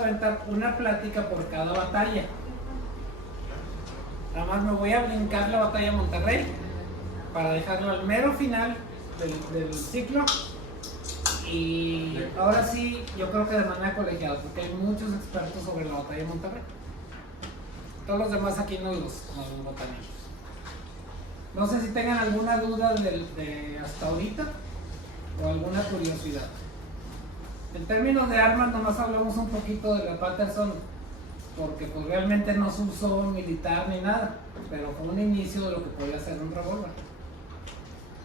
a aventar una plática por cada batalla. Nada más me voy a brincar la batalla de Monterrey para dejarlo al mero final del ciclo. Y ahora sí, yo creo que de manera colegiada, porque hay muchos expertos sobre la batalla de Monterrey. Todos los demás aquí no los botánicos. No sé si tengan alguna duda de hasta ahorita o alguna curiosidad. En términos de armas, nomás hablamos un poquito de la Patterson, porque pues realmente no se usó militar ni nada, pero fue un inicio de lo que podía ser un revólver.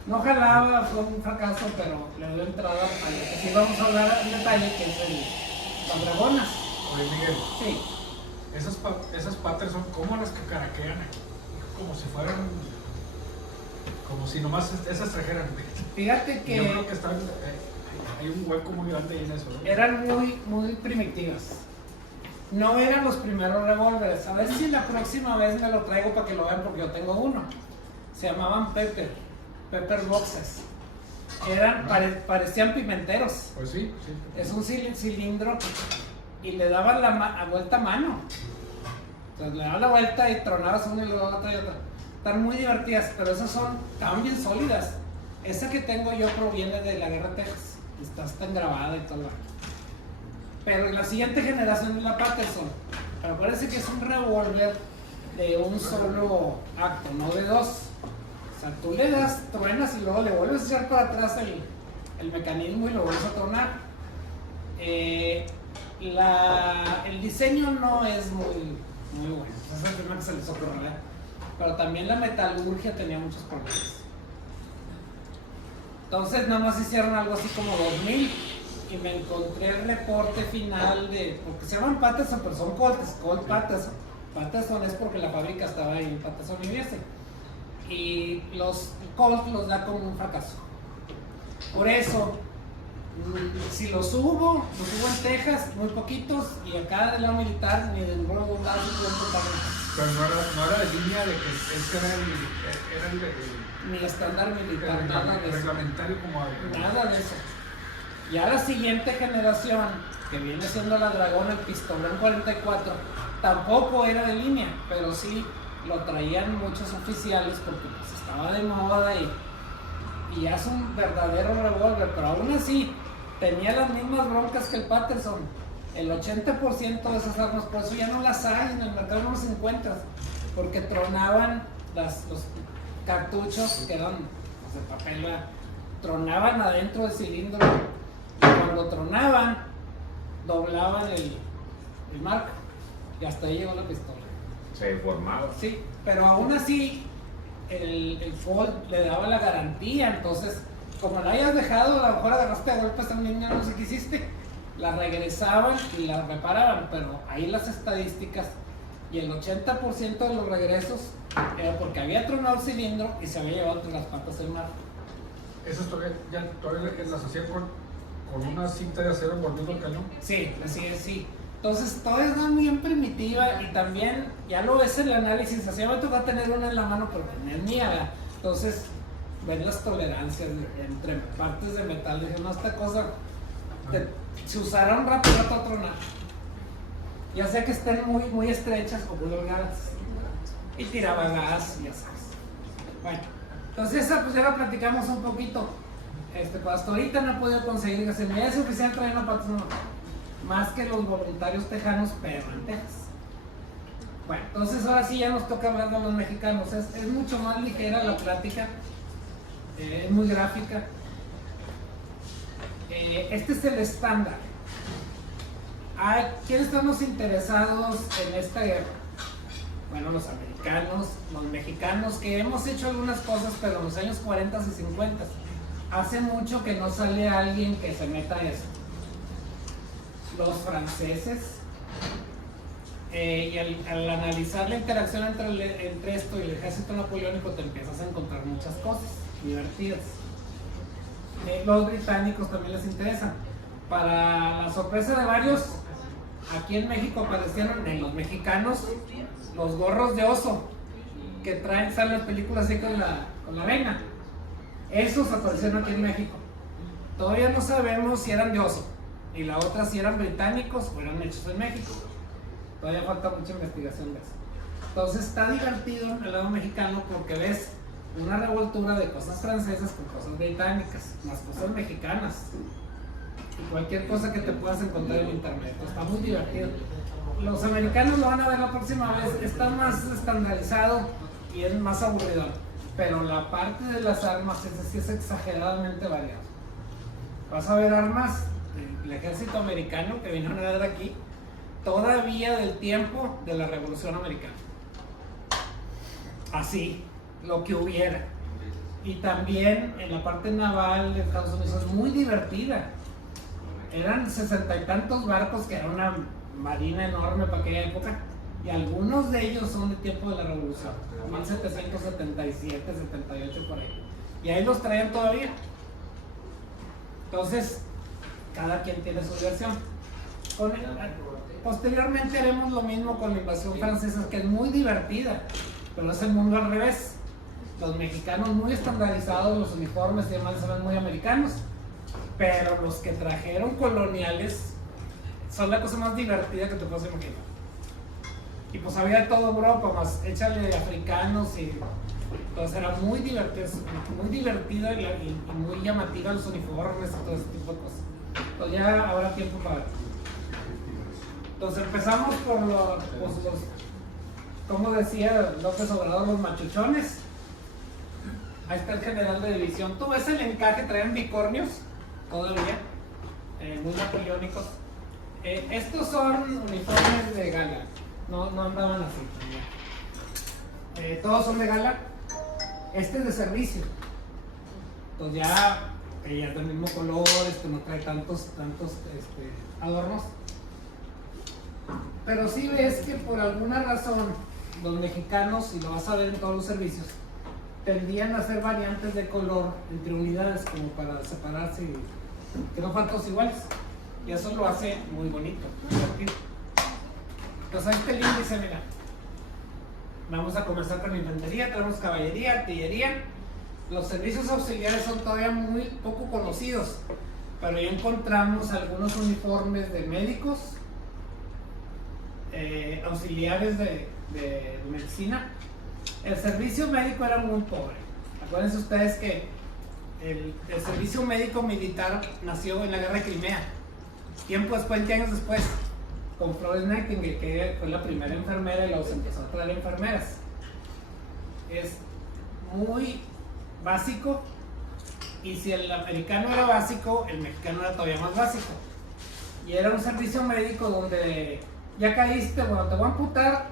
No jalaba, fue un fracaso, pero le dio entrada a lo que sí vamos a hablar en detalle, que es las dragonas. Oye, Miguel. Sí. Esas Patterson, ¿cómo las cacaraquean? Como si fueran... Como si nomás esas trajeran. Fíjate que... Yo creo que hay un hueco muy grande en eso, ¿no? Eran muy primitivas. No eran los primeros revólveres. A ver si la próxima vez me lo traigo para que lo vean, porque yo tengo uno. Se llamaban Pepper Boxes. Parecían pimenteros. Pues sí. Es un cilindro y le daban la vuelta a mano. O sea, le daban la vuelta y tronabas una y luego otra y otra. Están muy divertidas, pero esas estaban bien sólidas. Esa que tengo yo proviene de la Guerra de Texas. Está grabada y todo. Pero la siguiente generación es la Patterson. Pero acuérdense que es un revólver de un solo acto, no de dos. O sea, tú le das, truenas y luego le vuelves a echar para atrás el mecanismo y lo vuelves a tronar. El diseño no es muy bueno. Esa es la primera que se les ocurre. Pero también la metalurgia tenía muchos problemas. Entonces nada más hicieron algo así como 2000 y me encontré el reporte final porque se llaman Patterson, pero son Colt Patterson. Patterson es porque la fábrica estaba en Patterson USA. Y los Colt los da como un fracaso. Por eso, si los hubo en Texas, muy poquitos, y acá del lado militar, ni del lado totalmente. Pero no era de línea de que este era el ni estándar militar, nada de eso. Reglamentario como Nada de eso. Ya la siguiente generación, que viene siendo la Dragón, el pistolón 44, tampoco era de línea, pero sí lo traían muchos oficiales porque pues estaba de moda y ya es un verdadero revólver, pero aún así tenía las mismas broncas que el Patterson. El 80% de esas armas, por eso ya no las hay en el mercado, no las encuentras, porque tronaban los cartuchos que eran de papel, tronaban adentro del cilindro, y cuando tronaban doblaban el marco y hasta ahí llegó la pistola. Se deformaba. Sí, pero aún así el Ford le daba la garantía. Entonces, como la hayas dejado, a lo mejor agarraste a golpes también, ya no sé qué hiciste, la regresaban y la reparaban, pero ahí las estadísticas y el 80% de los regresos era porque había tronado el cilindro y se había llevado entre las patas el mar. ¿Esas todavía las hacían con una cinta de acero envolviendo el cañón? Sí, así es, sí. Entonces, todo es bien primitiva y también, ya lo ves en el análisis, así me toca tener una en la mano, pero no es mía. Entonces, ves las tolerancias entre partes de metal. Dije, no, esta cosa se usará un rato a tronar. Ya sea que estén muy estrechas o muy delgadas. Y tiraba gas, ya sabes. Bueno, entonces esa pues ya la platicamos un poquito. Pues hasta ahorita no he podido conseguir, se me es suficiente traer una Patterson, más que los voluntarios tejanos, pero en Texas. Bueno, entonces ahora sí ya nos toca hablar de los mexicanos. Es mucho más ligera la plática, es muy gráfica. Este es el estándar. ¿Quiénes estamos interesados en esta guerra? Bueno, los americanos, los mexicanos, que hemos hecho algunas cosas, pero en los años 40 y 50. Hace mucho que no sale alguien que se meta a eso. Los franceses, y al analizar la interacción entre esto y el ejército napoleónico, te empiezas a encontrar muchas cosas divertidas. Los británicos también les interesan. Para la sorpresa de varios, aquí en México aparecieron en los mexicanos los gorros de oso que salen las películas así con la vena. Esos aparecieron aquí en México. Todavía no sabemos si eran de oso. y la otra si eran británicos o eran hechos en México. Todavía falta mucha investigación de eso. Entonces está divertido en el lado mexicano porque ves una revoltura de cosas francesas con cosas británicas, más cosas mexicanas y cualquier cosa que te puedas encontrar en internet. Está muy divertido. Los americanos lo van a ver la próxima vez, está más estandarizado y es más aburrido, pero la parte de las armas es exageradamente variada. Vas a ver armas del ejército americano que vinieron a ver aquí todavía del tiempo de la Revolución Americana. Así, lo que hubiera. Y también en la parte naval de Estados Unidos es muy divertida. Eran 60 y tantos barcos, que era una marina enorme para aquella época, y algunos de ellos son de tiempo de la Revolución, 1777, 78 por ahí. Y ahí los traían todavía. Entonces, cada quien tiene su versión. Posteriormente haremos lo mismo con la invasión francesa, que es muy divertida, pero es el mundo al revés. Los mexicanos muy estandarizados, los uniformes y demás se ven muy americanos, pero los que trajeron coloniales son la cosa más divertida que te puedes imaginar. Y pues había de todo Europa, más échale africanos y entonces era muy divertida y muy llamativa los uniformes y todo ese tipo de cosas. Entonces ya habrá tiempo para... Entonces empezamos por los como decía López Obrador, los machuchones. Ahí está el general de división. Tú ves el encaje, traen bicornios todavía, muy napoleónicos. Estos son uniformes de gala, no andaban así también. Todos son de gala. Este es de servicio. Entonces ya es del mismo color, no trae tantos adornos. Pero sí ves que por alguna razón los mexicanos, y lo vas a ver en todos los servicios, tendían a hacer variantes de color entre unidades como para separarse y que no fueran todos iguales. Y eso lo hace muy bonito, muy divertido. Entonces ahí está el índice, mira. Vamos a comenzar con infantería, tenemos caballería, artillería. Los servicios auxiliares son todavía muy poco conocidos, pero ya encontramos algunos uniformes de médicos, auxiliares de medicina. El servicio médico era muy pobre. Acuérdense ustedes que el servicio médico militar nació en la guerra de Crimea. Tiempo después, 20 años después, con Florence Nightingale, que fue la primera enfermera y los empezó a traer enfermeras. Es muy básico, y si el americano era básico, el mexicano era todavía más básico. Y era un servicio médico donde ya caíste, bueno, te voy a amputar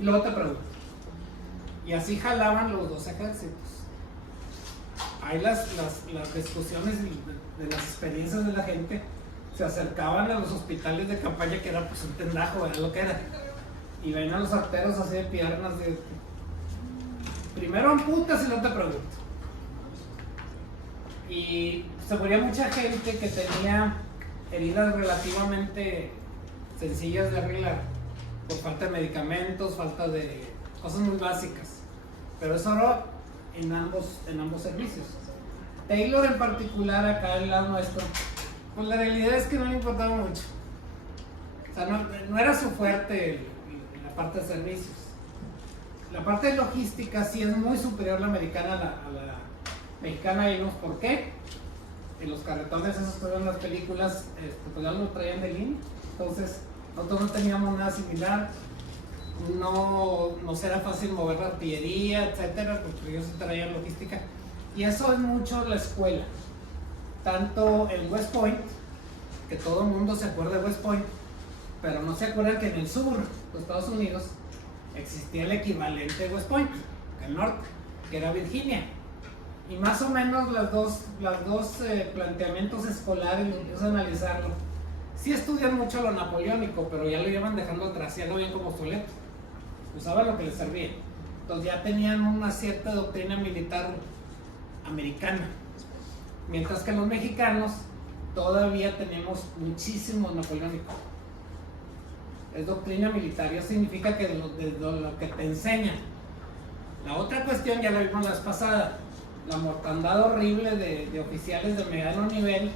y luego te pregunto. Y así jalaban los dos ejércitos. Hay las discusiones de las experiencias de la gente. Se acercaban a los hospitales de campaña, que era pues un tendajo, era lo que era. Y ven a los arteros así de piernas. Primero amputas y luego te pregunto. Y se moría mucha gente que tenía heridas relativamente sencillas de arreglar por falta de medicamentos, falta de cosas muy básicas, pero eso era en ambos servicios. Taylor en particular, acá al lado nuestro, pues la realidad es que no le importaba mucho. O sea, no era su fuerte la parte de servicios. La parte de logística sí es muy superior a la americana a la mexicana, y vemos por qué. En los carretones esos que ven en las películas, pues ya lo traían de línea. Entonces nosotros no teníamos nada similar. No era fácil mover la artillería, etcétera, porque ellos traían logística. Y eso es mucho la escuela. Tanto el West Point, que todo el mundo se acuerda de West Point, pero no se acuerdan que en el sur de Estados Unidos existía el equivalente de West Point, el norte, que era Virginia. Y más o menos las dos planteamientos escolares, empiezo a analizarlo. Sí estudian mucho lo napoleónico, pero ya lo llevan dejando atrás, ya lo ven como obsoleto. Usaban lo que les servía. Entonces ya tenían una cierta doctrina militar americana. Mientras que los mexicanos todavía tenemos muchísimo napoleónico. Es doctrina militar, eso significa que de lo que te enseñan. La otra cuestión ya la vimos la vez pasada, la mortandad horrible de oficiales de mediano nivel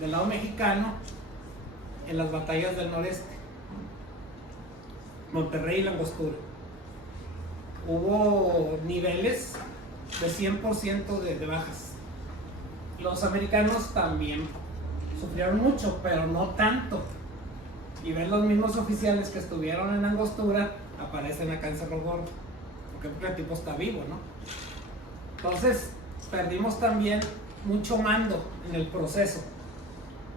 del lado mexicano, en las batallas del noreste, Monterrey y La Angostura. Hubo niveles de 100% de bajas. Los americanos también sufrieron mucho, pero no tanto. Y ven los mismos oficiales que estuvieron en Angostura, aparecen acá en Cerro Gordo, porque el tipo está vivo, ¿no? Entonces, perdimos también mucho mando en el proceso.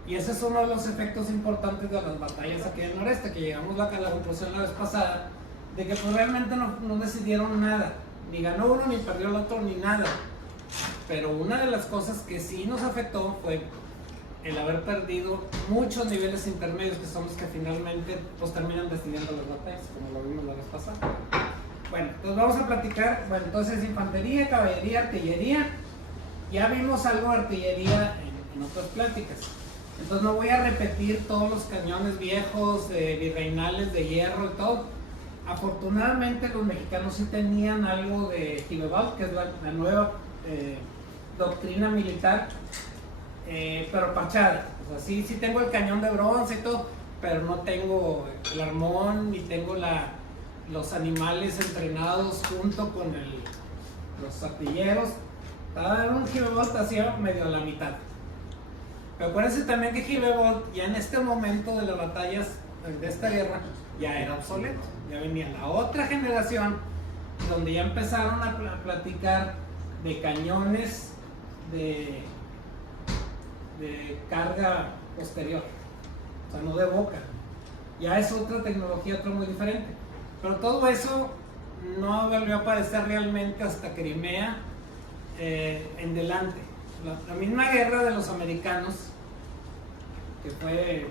Y ese es uno de los efectos importantes de las batallas aquí en el noreste, que llegamos a la conclusión la vez pasada, de que pues realmente no decidieron nada. Ni ganó uno, ni perdió el otro, ni nada. Pero una de las cosas que sí nos afectó fue el haber perdido muchos niveles intermedios, que son los que finalmente pues terminan decidiendo las batallas, como lo vimos la vez pasada. Bueno, entonces vamos a platicar, bueno, entonces infantería, caballería, artillería. Ya vimos algo de artillería en otras pláticas. Entonces no voy a repetir todos los cañones viejos, virreinales de hierro y todo. Afortunadamente los mexicanos sí tenían algo de Gilebald, que es la nueva doctrina militar, pero parchada. O sea, sí tengo el cañón de bronce y todo, pero no tengo el armón, ni tengo los animales entrenados junto con los artilleros. Un Gilebald hacía medio a la mitad. Pero acuérdense también que Gilebald ya en este momento de las batallas de esta guerra ya era obsoleto. Ya venía la otra generación donde ya empezaron a platicar de cañones de carga posterior, o sea, no de boca. Ya es otra tecnología, otra muy diferente. Pero todo eso no volvió a aparecer realmente hasta Crimea en delante. La misma guerra de los americanos, que fue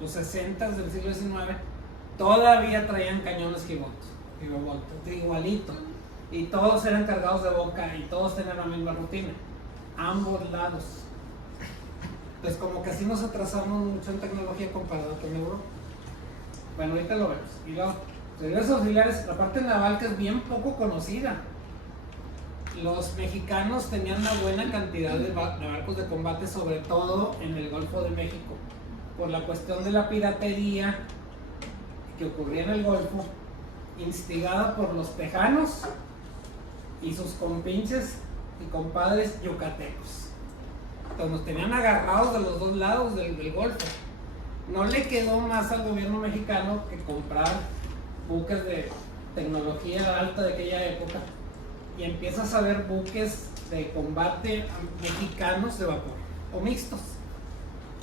los 60 del siglo XIX, todavía traían cañones Gilebald, igualito, y todos eran cargados de boca y todos tenían la misma rutina, ambos lados. Pues como que así nos atrasamos mucho en tecnología comparado con Europa. Bueno, ahorita lo vemos. Y los servicios auxiliares, la parte naval, que es bien poco conocida. Los mexicanos tenían una buena cantidad de barcos de combate, sobre todo en el Golfo de México, por la cuestión de la piratería que ocurría en el Golfo, instigada por los tejanos y sus compinches y compadres yucatecos. Entonces nos tenían agarrados de los dos lados del Golfo. No le quedó más al gobierno mexicano que comprar buques de tecnología alta de aquella época, y empiezas a ver buques de combate mexicanos de vapor o mixtos.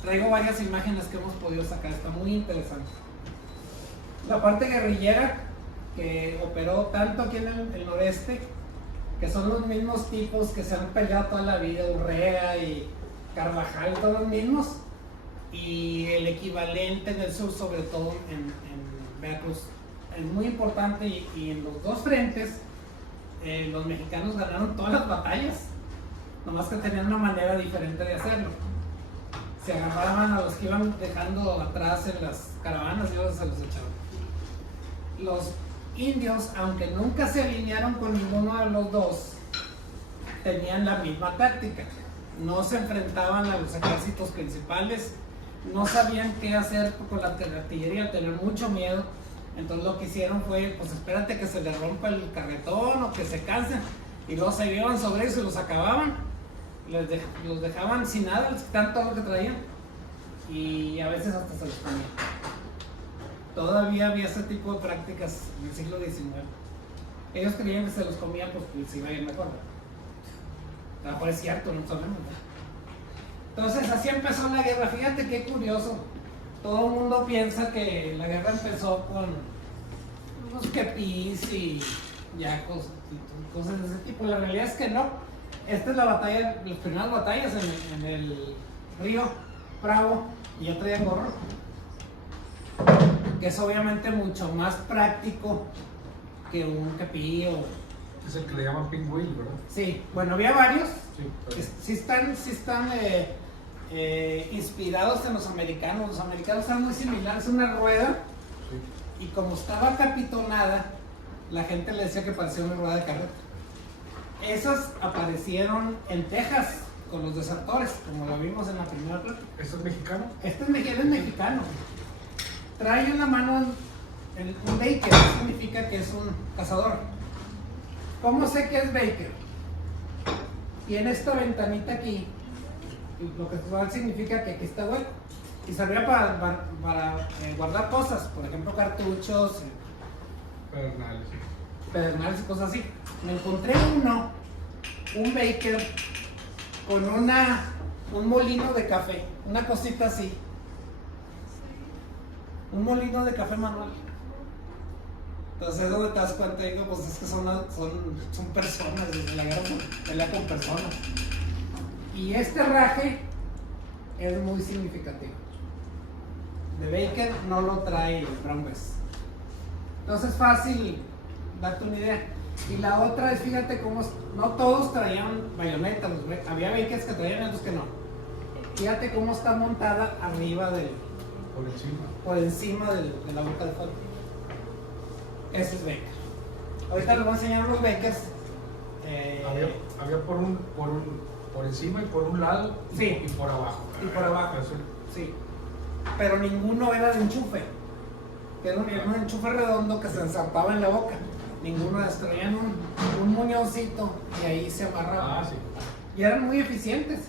Traigo varias imágenes que hemos podido sacar, está muy interesante. La parte guerrillera, que operó tanto aquí en el noreste, que son los mismos tipos que se han peleado toda la vida, Urrea y Carvajal, todos los mismos, y el equivalente en el sur, sobre todo en Veracruz. Es muy importante, y en los dos frentes los mexicanos ganaron todas las batallas, nomás que tenían una manera diferente de hacerlo. Se agarraban a los que iban dejando atrás en las caravanas y luego se los echaban. Los indios, aunque nunca se alinearon con ninguno de los dos, tenían la misma táctica. No se enfrentaban a los ejércitos principales, no sabían qué hacer con la artillería, tenían mucho miedo. Entonces lo que hicieron fue, pues espérate que se les rompa el carretón o que se cansen, y luego se iban sobre eso y los acababan, los dejaban sin nada, les quitaban todo lo que traían, y a veces hasta se los comían. Todavía había ese tipo de prácticas en el siglo XIX. Ellos creían que se los comían porque les iba a ir mejor. Pues es cierto, no sabemos. Entonces así empezó la guerra. Fíjate qué curioso. Todo el mundo piensa que la guerra empezó con unos quepís y yacos y cosas de ese tipo. La realidad es que no. Esta es la batalla, las primeras batallas en el río Bravo, y ya traían gorro, que es obviamente mucho más práctico que un quepí o... Es el que le llaman pin wheel, ¿verdad? Sí, bueno, había varios. Sí, que sí están inspirados en los americanos. Los americanos eran muy similares, una rueda, sí. Y como estaba capitonada, la gente le decía que parecía una rueda de carreta. Esas aparecieron en Texas los desertores, como lo vimos en la primera plática. ¿Esto es mexicano? Este es mexicano. Trae en la mano un baker, que significa que es un cazador. ¿Cómo sé que es baker? Tiene esta ventanita aquí, y lo que significa que aquí está hueco. Y servía para guardar cosas, por ejemplo cartuchos, pedernales y cosas así. Me encontré un baker con un molino de café, una cosita así. Un molino de café manual. Entonces es donde te das cuenta, digo, pues es que son personas, la guerra pelea con personas. Y este raje es muy significativo. De Baker no lo trae Brown Bess. Entonces es fácil darte una idea. Y la otra es, fíjate cómo, no todos traían bayonetas, había Bakers que traían y otros que no. Fíjate cómo está montada arriba por encima de la boca de fuego. Ese es Baker. Ahorita les voy a enseñar unos Bakers. Había por encima y por un lado sí, y por abajo. Y por abajo, sí. Pero ninguno era de enchufe. Era un enchufe redondo que se ensartaba en la boca. Ninguno de estos. Traían un muñoncito y ahí se amarraba. Sí. Y eran muy eficientes.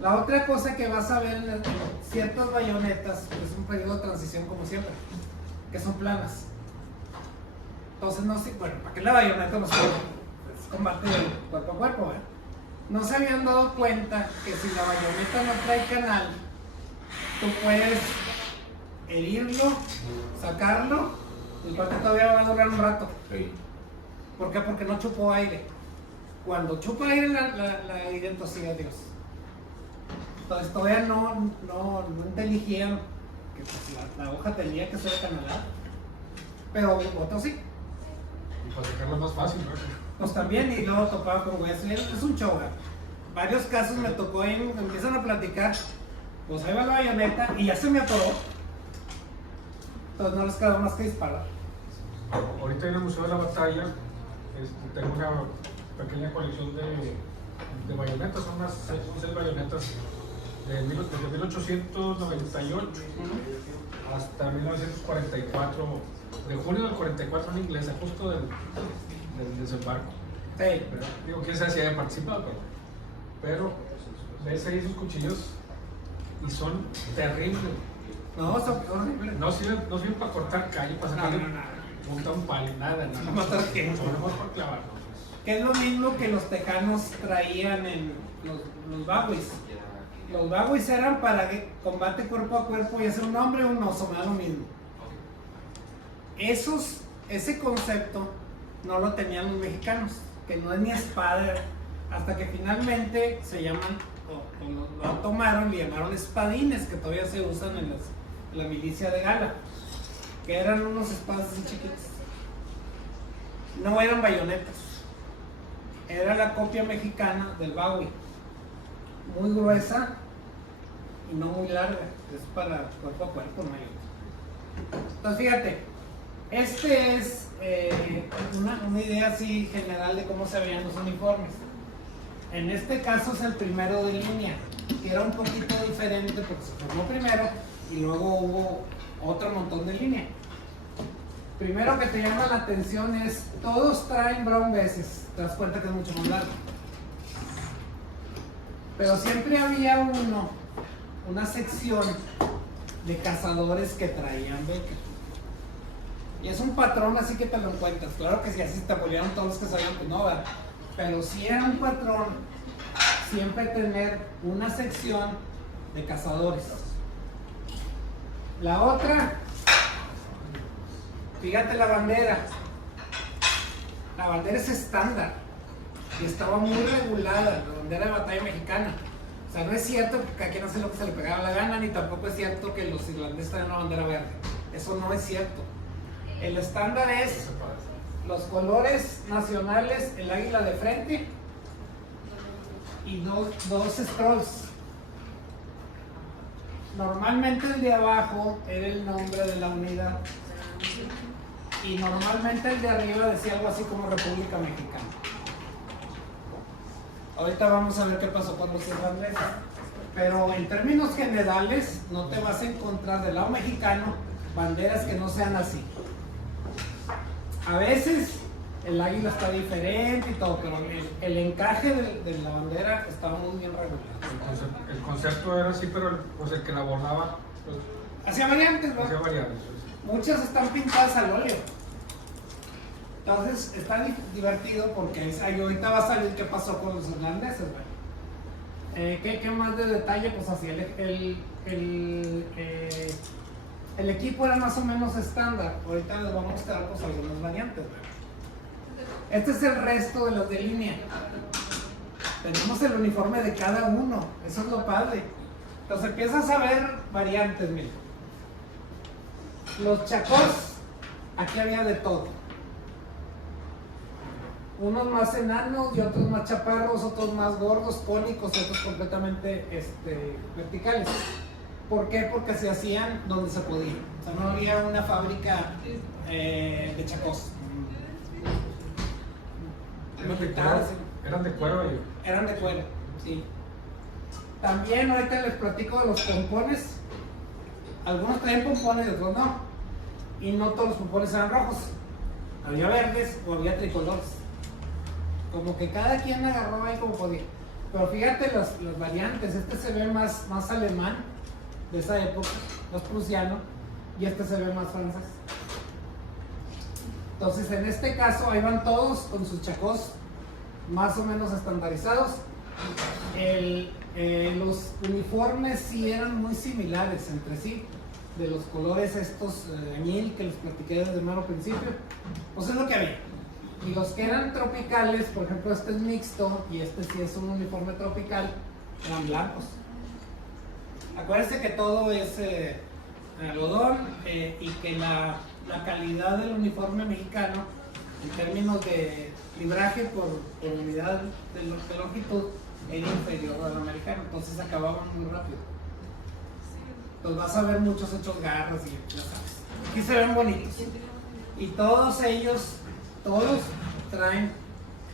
La otra cosa que vas a ver en ciertas bayonetas, es un periodo de transición como siempre, que son planas. Entonces no sé, bueno, ¿para qué la bayoneta no se es combate del cuerpo a cuerpo? No se habían dado cuenta que si la bayoneta no trae canal, tú puedes herirlo, sacarlo, y el cuate todavía va a durar un rato. Sí. ¿Por qué? Porque no chupó aire. Cuando chupa aire la intosiga, Dios. Entonces todavía no inteligían que pues, la hoja tenía que ser canalada. Pero otros sí. Y para sacarlo más fácil, ¿no? Pues también, y luego topaba con güeyes. Es un show, ¿eh? Varios casos me tocó ahí, me empiezan a platicar. Pues ahí va la bayoneta y ya se me atoró. Entonces no les quedó más que disparar. Ahorita en el Museo de la Batalla tengo una pequeña colección de bayonetas, son 6 bayonetas desde 1898 hasta 1944, de junio del 44 en inglesa, justo del desembarco. Sí. Digo, quién sabe si haya participado, pero ves ahí esos cuchillos y son terribles. No, son horribles. No sirven para cortar calle, para sacar un palo, nada. No matar gente. Mejor para clavar. Que es lo mismo que los tejanos traían en los bagüis. Los bagüis eran para combate cuerpo a cuerpo y hacer un hombre o un oso, me da lo mismo. Ese concepto no lo tenían los mexicanos, que no es ni espada, hasta que finalmente se llaman, o lo tomaron y llamaron espadines, que todavía se usan en la milicia de Gala, que eran unos espadas así chiquitos. No eran bayonetas, era la copia mexicana del bagüi, muy gruesa y no muy larga, es para cuerpo a cuerpo, no hay otro. Entonces fíjate, este es una idea así general de cómo se veían los uniformes. En este caso es el primero de línea, que era un poquito diferente porque se formó primero y luego hubo otro montón de línea. Primero que te llama la atención es, todos traen Brown Besses, te das cuenta que es mucho más largo. Pero siempre había una sección de cazadores que traían Baker. Y es un patrón así que te lo encuentras. Claro que si así te apoyaron todos los que sabían que no, ¿verdad? Pero sí era un patrón siempre tener una sección de cazadores. La otra, fíjate la bandera. La bandera es estándar y estaba muy regulada, la bandera de batalla mexicana. O sea, no es cierto que aquí no hace lo que se le pegaba la gana, ni tampoco es cierto que los irlandeses traen una bandera verde. Eso no es cierto. El estándar es los colores nacionales, el águila de frente y dos scrolls. Normalmente el de abajo era el nombre de la unidad y normalmente el de arriba decía algo así como República Mexicana. Ahorita vamos a ver qué pasó con los irlandeses. Pero en términos generales, no te vas a encontrar del lado mexicano banderas que no sean así. A veces el águila está diferente y todo, pero el encaje de la bandera estaba muy bien regulado. El concepto era así, pero pues el que la abordaba pues, Hacía variantes, ¿no? hacía variables. Muchas están pintadas al óleo. Entonces está divertido porque ahí ahorita va a salir qué pasó con los irlandeses, güey. ¿Qué más de detalle? Pues así, el equipo era más o menos estándar. Ahorita les voy a mostrar pues algunas variantes, güey. Este es el resto de los de línea. Tenemos el uniforme de cada uno. Eso es lo padre. Entonces empiezas a ver variantes, mira. Los chacós, aquí había de todo. Unos más enanos y otros más chaparros, otros más gordos, cónicos y otros completamente verticales. ¿Por qué? Porque se hacían donde se podía. O sea, no había una fábrica de chacós. Eran de cuero ellos. Eran de cuero, sí. También ahorita les platico de los pompones. Algunos traen pompones y otros no. Y no todos los pompones eran rojos. Había verdes o había tricolores. Como que cada quien agarró ahí como podía. Pero fíjate las variantes. Este se ve más alemán de esa época, más prusiano. Y este se ve más francés. Entonces en este caso ahí van todos con sus chacós más o menos estandarizados. Los uniformes sí eran muy similares entre sí, de los colores estos añil que les platiqué desde el mero principio, pues es lo que había. Y los que eran tropicales, por ejemplo este es mixto y este sí es un uniforme tropical, eran blancos. Acuérdense que todo es algodón y que la calidad del uniforme mexicano en términos de libraje por unidad de longitud era inferior al americano, entonces acababan muy rápido. Entonces vas a ver muchos hechos garras y ya sabes. Aquí se ven bonitos. Y todos ellos, todos traen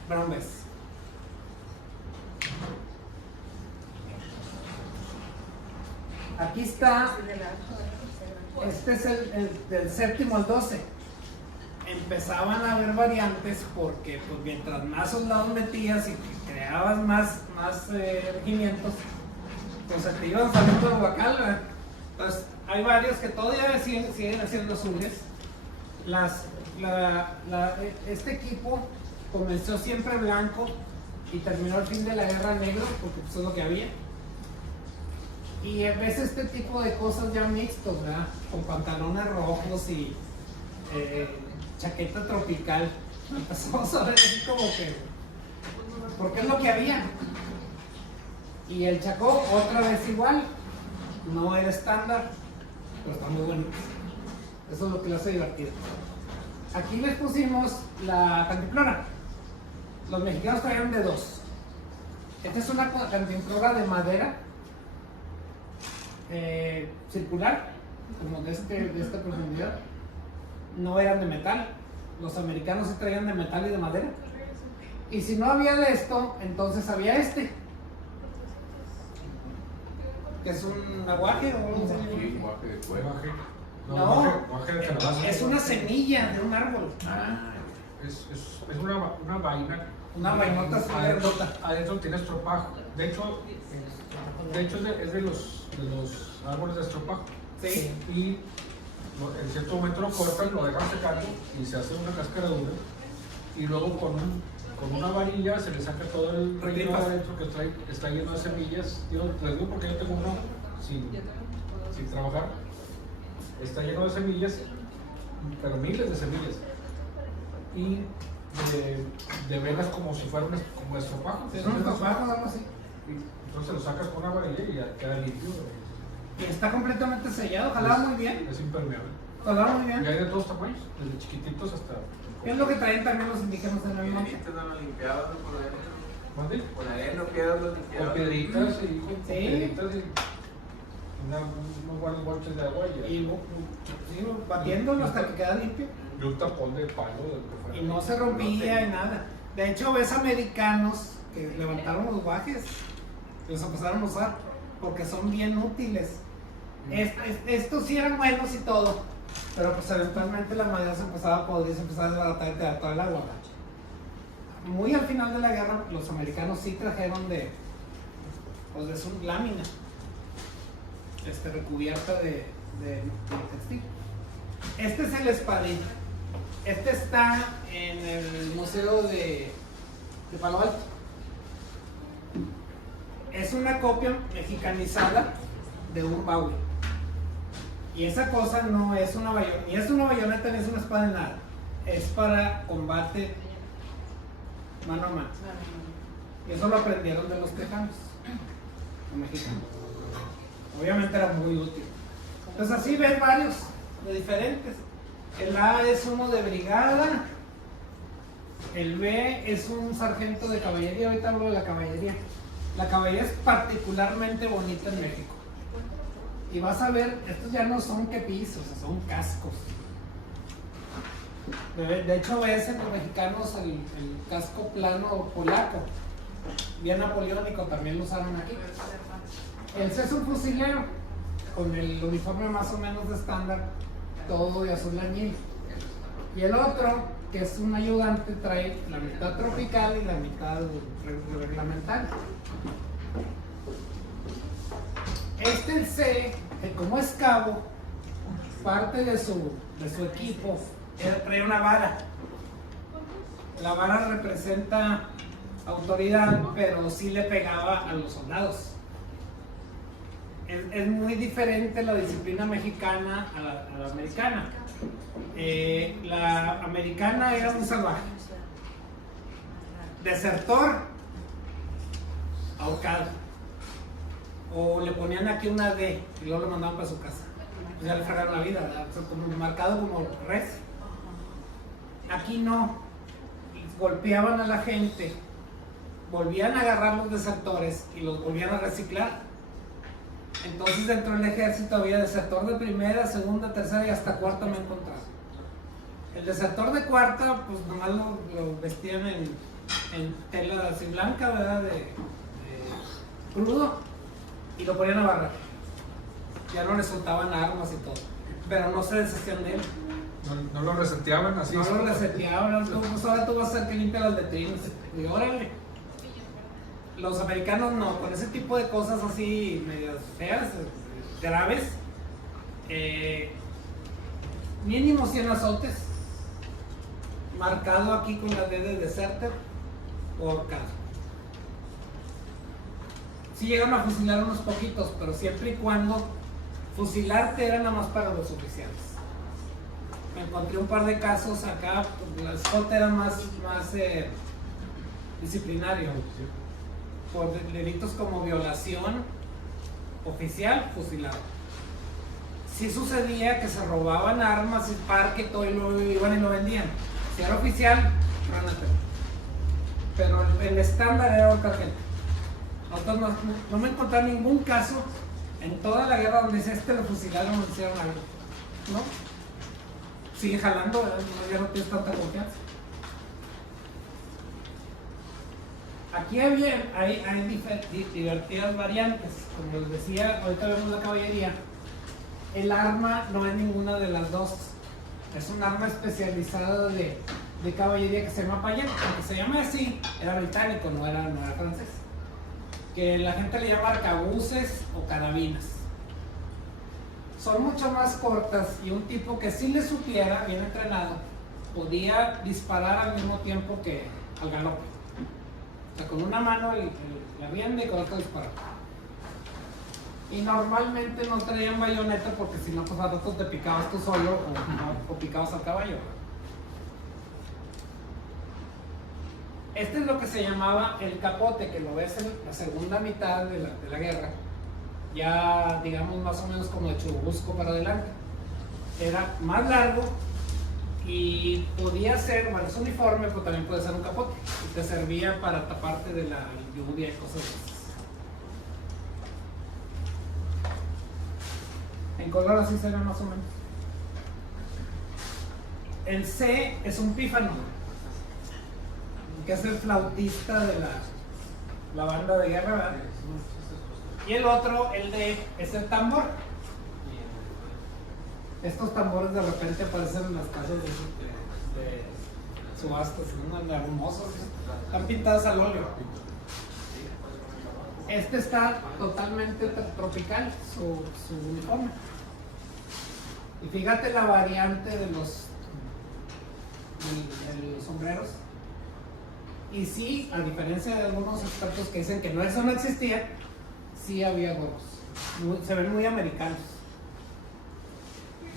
brown bess. Aquí está. Este es el del séptimo al 12. Empezaban a haber variantes porque pues, mientras más soldados metías y creabas más regimientos, pues se te iban saliendo de guacal, ¿verdad? Entonces hay varios que todavía siguen haciendo azules. Este equipo comenzó siempre blanco y terminó al fin de la guerra negro porque pues, es lo que había. Y ves este tipo de cosas ya mixtos, ¿verdad? Con pantalones rojos y chaqueta tropical. Empezamos a ver así como que, porque es lo que había. Y el chacó otra vez igual, no era estándar, pero está muy bueno. Eso es lo que lo hace divertido. Aquí les pusimos la cantimplora. Los mexicanos traían de dos. Esta es una cantimplora de madera circular, como de esta profundidad. No eran de metal. Los americanos sí traían de metal y de madera. Y si no había de esto, entonces había este, que es un aguaje o un Guaje de cuero. Guaje de calabaza. es una semilla de un árbol. Es una vaina. Una vainota así grandota. Adentro tiene estropajo. De hecho es de los árboles de estropajo. Sí. Y en cierto momento lo cortan, lo dejan secando y se hace una cáscara dura. Y luego con una varilla se le saca todo el relleno de adentro que está lleno de semillas. Les digo porque yo tengo uno sin trabajar. Está lleno de semillas, pero miles de semillas. Y de velas como si fueran como estropajo. Sí, son estropajos, algo así. Entonces lo sacas con una varilla y ya queda limpio. Y está completamente sellado, jalaba muy bien. Es impermeable. Jalaba muy Y bien. hay de todos tamaños, desde chiquititos hasta. Es lo que traían también los indígenas en el norte. No lo limpiaban por adentro. ¿Mande? Por adentro, piedras lo Con limpiaban. piedritas y con Sí. piedritas y unos buenos bolches de agua Y sí, batiéndolo hasta que queda limpio. y un tapón de palo del que fuera. Y no se rompía y nada. De hecho, ves americanos que levantaron los guajes, los empezaron a usar, porque son bien útiles. Estos sí eran buenos y todo, pero pues eventualmente la madera se empezaba a podrir, se empezaba a desbaratar y te da todo el agua. Muy al final de la guerra, los americanos sí trajeron de su lámina, recubierta de textil. Este es el espadín. Este está en el museo de Palo Alto. Es una copia mexicanizada de un baúl. Y esa cosa no es una bayoneta, ni es una bayoneta ni es una espada ni nada. Es para combate mano a mano. Y eso lo aprendieron de los tejanos, los mexicanos. Obviamente era muy útil. Entonces así ven varios de diferentes. El A es uno de brigada. El B es un sargento de caballería. Ahorita hablo de la caballería. La caballería es particularmente bonita en México. Y vas a ver, estos ya no son quepis, o sea, son cascos. De hecho ves en los mexicanos el casco plano polaco, bien napoleónico, también lo usaron aquí. El C es un fusilero, con el uniforme más o menos de estándar, todo de azul añil. Y el otro, que es un ayudante, trae la mitad tropical y la mitad reglamentaria. El C, como es cabo, parte de su equipo trae una vara. La vara representa autoridad, pero sí le pegaba a los soldados. Es muy diferente la disciplina mexicana a la americana. La americana era muy salvaje. Desertor, ahorcado. O le ponían aquí una D y luego lo mandaban para su casa. Pues ya le fregaron la vida, ¿verdad? O sea, como marcado como res. Aquí no. Golpeaban a la gente, volvían a agarrar los desertores y los volvían a reciclar. Entonces dentro del ejército había desertor de primera, segunda, tercera y hasta cuarta me he encontrado. El desertor de cuarta, pues nomás lo vestían en tela así blanca, ¿verdad? De crudo, y lo ponían a barrer. Ya no le soltaban armas y todo, pero no se deshacían de él. No lo reseteaban así. No lo reseteaban, pues ahora tú vas a hacer que limpie las letrinas. Y órale. Los americanos no, con ese tipo de cosas así medias feas, graves, mínimo 100 azotes, marcado aquí con la D de deserter por caso. Sí llegaron a fusilar unos poquitos, pero siempre y cuando fusilarte era nada más para los oficiales. Me encontré un par de casos acá, la escolta era más disciplinario. Por delitos como violación oficial, fusilado. Sí sucedía que se robaban armas, el parque, todo, y lo iban y lo vendían. Si era oficial, ránate. Pero el estándar era otra gente. Nosotros no me encontré ningún caso en toda la guerra donde dice lo fusilaron o hicieron algo. ¿No? Sigue jalando, ya no tienes tanta confianza. Aquí hay divertidas variantes, como les decía, ahorita vemos la caballería. El arma no es ninguna de las dos, es un arma especializada de caballería que se llama payet, aunque se llama así, era británico, no era francés, que la gente le llama arcabuces o carabinas. Son mucho más cortas y un tipo que si le supiera, bien entrenado, podía disparar al mismo tiempo que al galope. O sea, con una mano la rienda y con otra disparar. Y normalmente no traían bayoneta porque si no, pues a ratos te picabas tú solo o picabas al caballo. Este es lo que se llamaba el capote, que lo ves en la segunda mitad de la guerra. Ya, digamos, más o menos como de Churubusco para adelante. Era más largo y podía ser, bueno, es uniforme, pero también puede ser un capote. Y te servía para taparte de la lluvia y cosas así. En color así se ve más o menos. El C es un pífano, que es el flautista la banda de guerra, ¿verdad? Y el otro, el D, es el tambor. Estos tambores de repente aparecen en las casas de subastas, son hermosos, están pintados al óleo. Este está totalmente tropical, su uniforme. Y fíjate la variante de los sombreros. Y sí, a diferencia de algunos expertos que dicen que eso no existía, sí había gorros. Se ven muy americanos.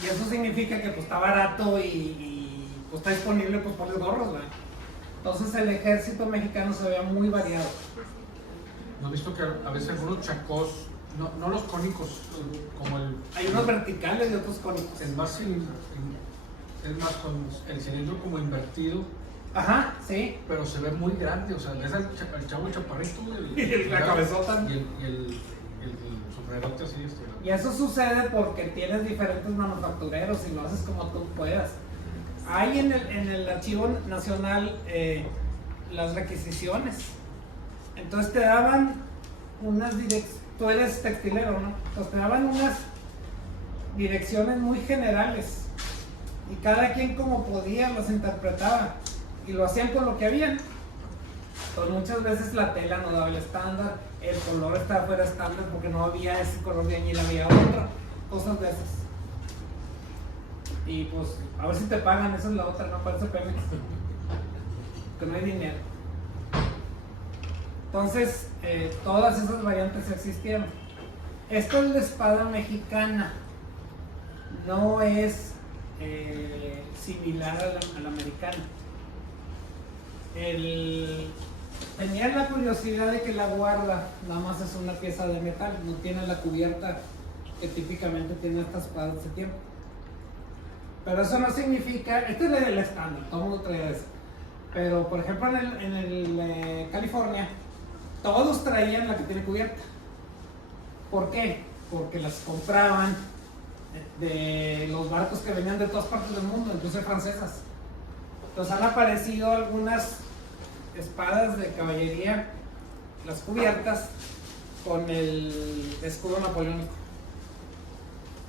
Y eso significa que pues está barato y pues está disponible, pues pones gorros, ¿verdad? Entonces el ejército mexicano se veía muy variado. ¿No has visto que a veces algunos chacós, no los cónicos, como el... Hay unos verticales y otros cónicos. Es más con el cilindro como invertido. Ajá, sí. Pero se ve muy grande, o sea, ves al chavo chaparrito Y la cabezota. Y el sombrerote así. Y eso sucede porque tienes diferentes manufactureros y lo haces como tú puedas. Hay en el Archivo Nacional las requisiciones. Entonces te daban unas direcciones, tú eres textilero, ¿no? Entonces te daban unas direcciones muy generales y cada quien como podía las interpretaba y lo hacían con lo que habían. Entonces muchas veces la tela no daba el estándar, el color estaba fuera de estándar porque no había ese color de añil, había otro, cosas de esas. Y pues a ver si te pagan, esa es la otra, no parece Pemex, que no hay dinero. Entonces, todas esas variantes existieron. Esto es la espada mexicana, no es similar a la americana. Tenía la curiosidad de que la guarda nada más es una pieza de metal, no tiene la cubierta que típicamente tiene estas espadas de tiempo. Pero eso no significa, este es el estándar, todo el mundo traía eso. Pero por ejemplo en California, todos traían la que tiene cubierta. ¿Por qué? Porque las compraban de los barcos que venían de todas partes del mundo, incluso francesas. Entonces han aparecido algunas espadas de caballería, las cubiertas, con el escudo napoleónico.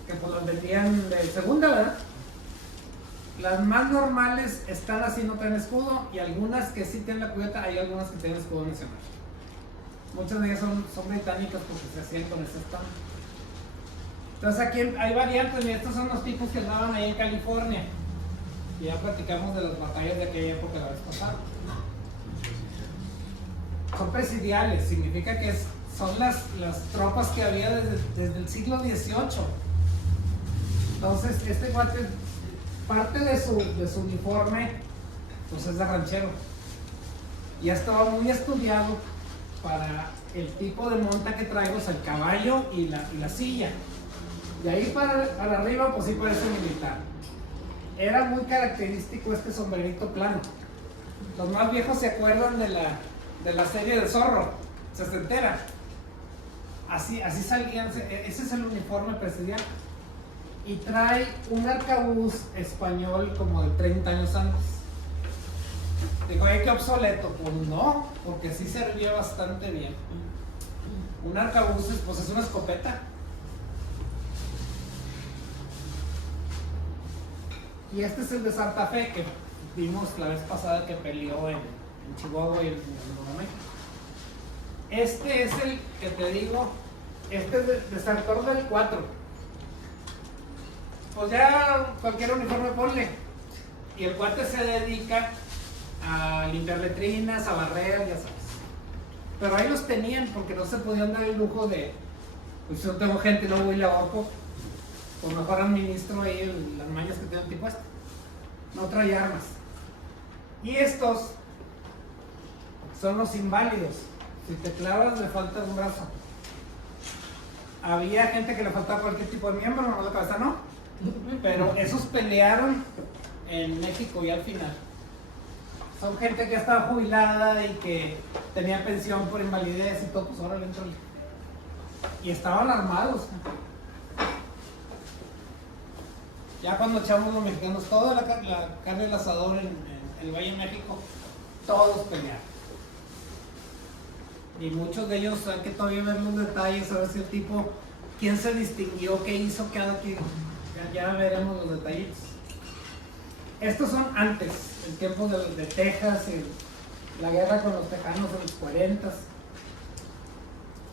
Que pues las vendían de segunda, ¿verdad? Las más normales están así, no tienen escudo, y algunas que sí tienen la cubierta, hay algunas que tienen escudo nacional. Muchas de ellas son británicas porque se hacían con ese estándar. Entonces aquí hay variantes, y estos son los tipos que andaban ahí en California. Y ya platicamos de las batallas de aquella época la vez pasada. Son presidiales, significa que son las tropas que había desde el siglo XVIII. Entonces este guante, parte de su uniforme, pues es de ranchero. Ya estaba muy estudiado para el tipo de monta que traigo, o sea, el caballo y la silla. De ahí para arriba, pues sí parece militar. Era muy característico este sombrerito plano. Los más viejos se acuerdan de la serie de Zorro, sesentera. Así salían, ese es el uniforme presidial. Y trae un arcabuz español como de 30 años antes. Digo, qué obsoleto. Pues no, porque sí servía bastante bien. Un arcabuz pues es una escopeta. Y este es el de Santa Fe que vimos la vez pasada que peleó en Chihuahua y en Nuevo México. Este es el que te digo, este es de desertor del 4. Pues ya cualquier uniforme ponle. Y el cuate se dedica a limpiar letrinas, a barrer, ya sabes. Pero ahí los tenían porque no se podían dar el lujo de, pues yo tengo gente, no voy y la ahorco. Pues mejor administro ahí las mañas que tengo el tipo este. No trae armas. Y estos son los inválidos. Si te clavas le falta un brazo. Había gente que le faltaba cualquier tipo de miembro, no la cabeza no. Pero esos pelearon en México y al final. Son gente que estaba jubilada y que tenía pensión por invalidez y todo, pues ahora le entró. Y estaban armados. Ya cuando echamos los mexicanos, toda la carne del asador en el Valle de México, todos pelearon. Y muchos de ellos hay que todavía ver los detalles, a ver si el tipo, quién se distinguió, qué hizo cada quien. Ya veremos los detallitos. Estos son antes, el tiempo de Texas y la guerra con los tejanos en los 40.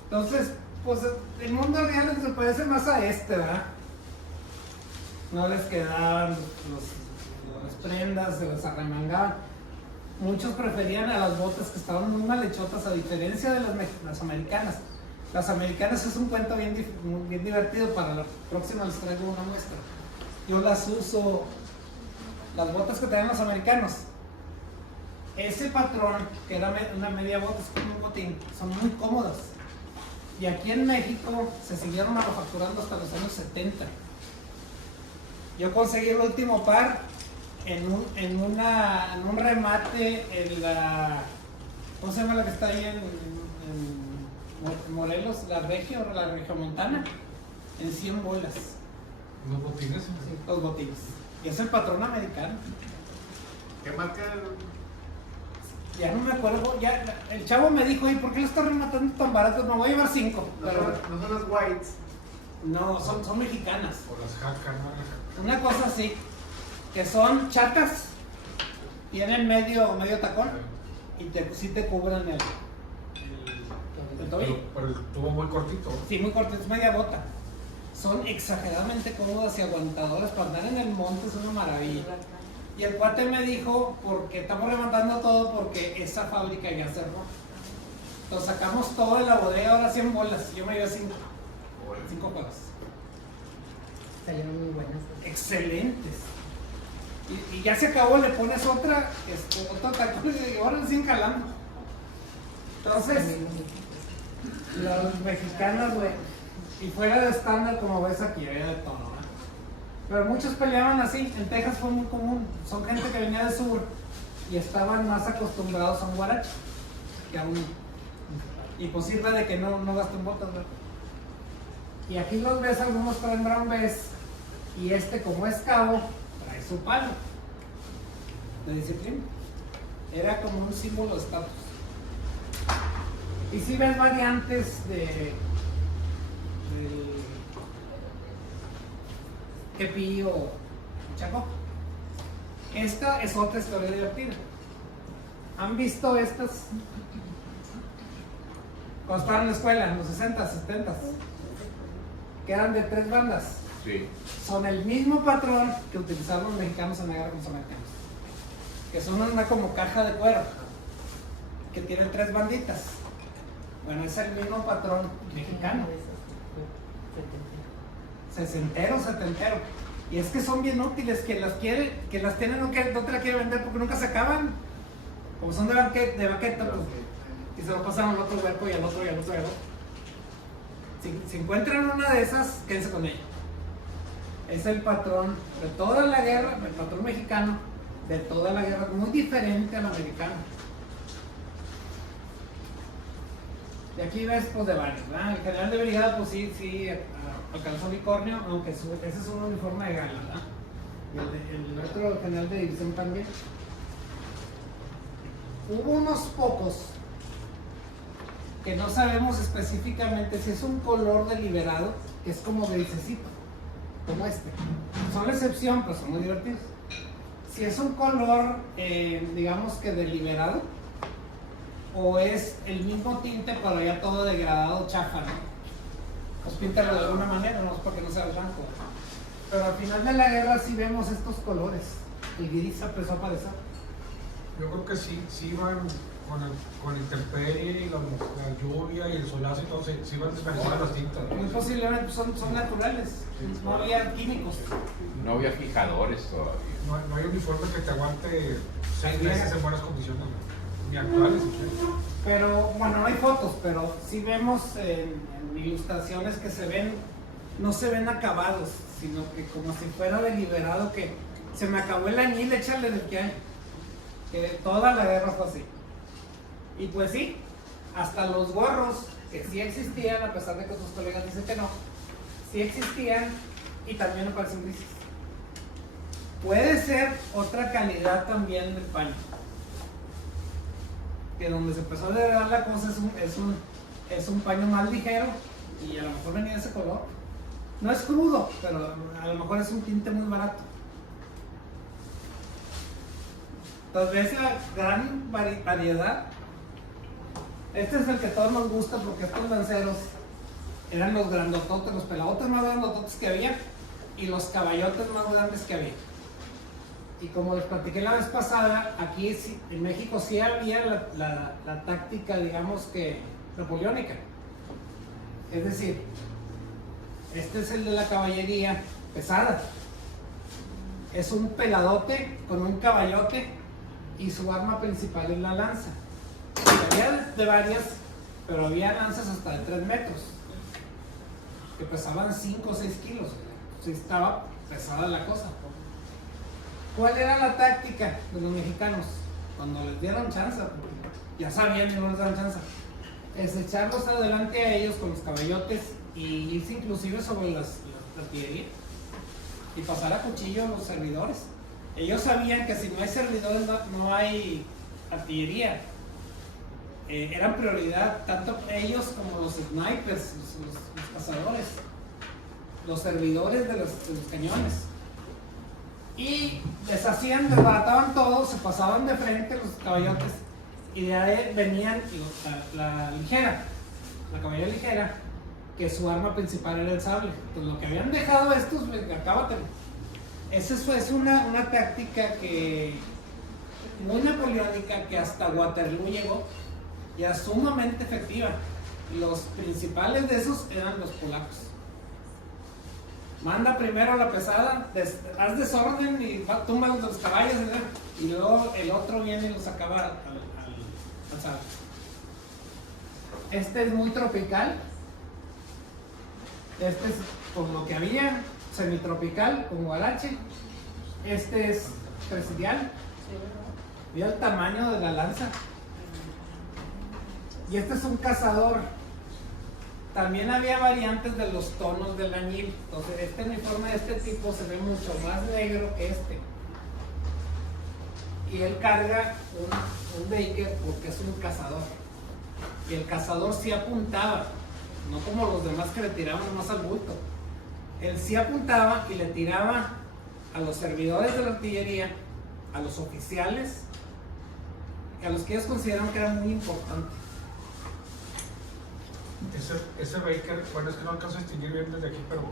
Entonces, pues el mundo real se parece más a este, ¿verdad? No les quedaban las prendas, se las arremangaban. Muchos preferían a las botas que estaban muy malhechotas, a diferencia de las americanas. Las americanas es un cuento bien divertido. Para la próxima les traigo una muestra. Yo las uso, las botas que traen los americanos. Ese patrón, que era una media bota, es como un botín, son muy cómodas. Y aquí en México se siguieron manufacturando hasta los años 70. Yo conseguí el último par en un remate en la, ¿cómo se llama la que está ahí en Morelos? La Regiomontana, en 100 bolas. ¿Los botines? Sí, los botines. Y es el patrón americano. ¿Qué marca? Ya no me acuerdo, ya el chavo me dijo, ¿y por qué lo está rematando tan barato? Me voy a llevar 5. No son las whites. No, son mexicanas. O las jacas, ¿no? Una cosa así, que son chatas, tienen medio tacón y sí te cubren el tobillo. Pero el tubo muy cortito. Sí, muy corto, es media bota. Son exageradamente cómodas y aguantadoras para andar en el monte, es una maravilla. Y el cuate me dijo, porque estamos rematando todo porque esa fábrica ya cerró. Entonces sacamos todo de la bodega, ahora 100 bolas, yo me llevé 5 juegos. Salieron muy buenas. Excelentes. Y ya se acabó, le pones otra tacón y ahora le siguen calando. Entonces, las mexicanas, güey, y fuera de estándar, como ves aquí, había de todo, ¿no? Pero muchos peleaban así. En Texas fue muy común. Son gente que venía del sur y estaban más acostumbrados a un guarache que a un. Y pues sirve de que no gasten botas, ¿verdad? Y aquí los ves, algunos traen brown bess, y como es cabo, trae su palo de disciplina. Era como un símbolo de estatus. Y si ves variantes de Kepi o Chaco. Esta es otra historia divertida. ¿Han visto estas? Cuando estaban en la escuela, en los 60, 70, que eran de 3 bandas. Sí. Son el mismo patrón que utilizaban los mexicanos en la guerra con los americanos. Que son una como caja de cuero, que tienen 3 banditas. Bueno, es el mismo patrón mexicano. Sesentero, setentero. Y es que son bien útiles, que las tienen, no te la quieren vender porque nunca se acaban. Como son de baqueta, pues, y se lo pasan al otro huerco y al otro y al otro y al otro. Si encuentran una de esas, quédense con ella. Es el patrón de toda la guerra, el patrón mexicano de toda la guerra, muy diferente al americano. Y aquí ves pues de varios, ¿verdad? El general de brigada pues sí alcanzó unicornio, aunque ese es un uniforme de gala, ¿verdad? Y el otro general de división también. Hubo unos pocos que no sabemos específicamente si es un color deliberado, que es como grisecito, como este. Son la excepción, pero son muy divertidos. Si es un color, digamos que deliberado, o es el mismo tinte, pero ya todo degradado, chafa, ¿no? Pues píntalo de alguna manera, no es porque no sea blanco. Pero al final de la guerra sí vemos estos colores. El gris empezó a aparecer. Yo creo que sí iban con la intemperie y la lluvia y el solazo y todo, sí iban desvaneciendo las tintas. Muy posiblemente son naturales, no había químicos. No había fijadores todavía. No hay uniforme que te aguante 6 meses en buenas condiciones, ni actuales. Pero, bueno, no hay fotos, pero sí vemos en ilustraciones que no se ven acabados, sino que como si fuera deliberado, que se me acabó el añil, échale del que hay. Que toda la guerra fue así. Y pues sí, hasta los gorros, que sí existían, a pesar de que sus colegas dicen que no, sí existían y también aparecen grises. Puede ser otra calidad también del paño. que donde se empezó a degradar la cosa es un paño más ligero y a lo mejor venía de ese color. No es crudo, pero a lo mejor es un tinte muy barato. Entonces ves la gran variedad. Este es el que a todos nos gusta porque estos lanceros eran los grandototes, los peladotes más grandototes que había y los caballotes más grandes que había. Y como les platiqué la vez pasada, aquí en México sí había la táctica, digamos que napoleónica. Es decir, este es el de la caballería pesada. Es un peladote con un caballote y su arma principal es la lanza. Había de varias, pero había lanzas hasta de 3 metros, que pesaban 5 o 6 kilos. Sí estaba pesada la cosa. ¿Cuál era la táctica de los mexicanos? Cuando les dieron chance, ya sabían que no les daban chance, es echarlos adelante a ellos con los caballotes y irse inclusive sobre la artillería y pasar a cuchillo a los servidores. Ellos sabían que si no hay servidores no hay artillería. Eran prioridad tanto ellos como los snipers, los cazadores, los servidores de los cañones. Y deshacían, desbarataban todo, se pasaban de frente los caballotes y de ahí venían la ligera, la caballería ligera, que su arma principal era el sable. Entonces lo que habían dejado estos, acábatelo. Esa es una táctica que muy napoleónica que hasta Waterloo llegó, ya sumamente efectiva. Los principales de esos eran los polacos. Manda primero la pesada, haz desorden y tumba los caballos, ¿verdad? Y luego el otro viene y los acaba al sable. Este es muy tropical. Este es como lo que había, semitropical, con guarache. Este es presidial. Mira el tamaño de la lanza. Y este es un cazador. También había variantes de los tonos del añil. Entonces este uniforme de este tipo se ve mucho más negro que este. Y él carga un Baker porque es un cazador. Y el cazador sí apuntaba, no como los demás que le tiraban más al bulto. Él sí apuntaba y le tiraba a los servidores de la artillería, a los oficiales, a los que ellos consideraban que eran muy importantes. Ese Baker, bueno, es que no alcanzo a distinguir bien desde aquí, pero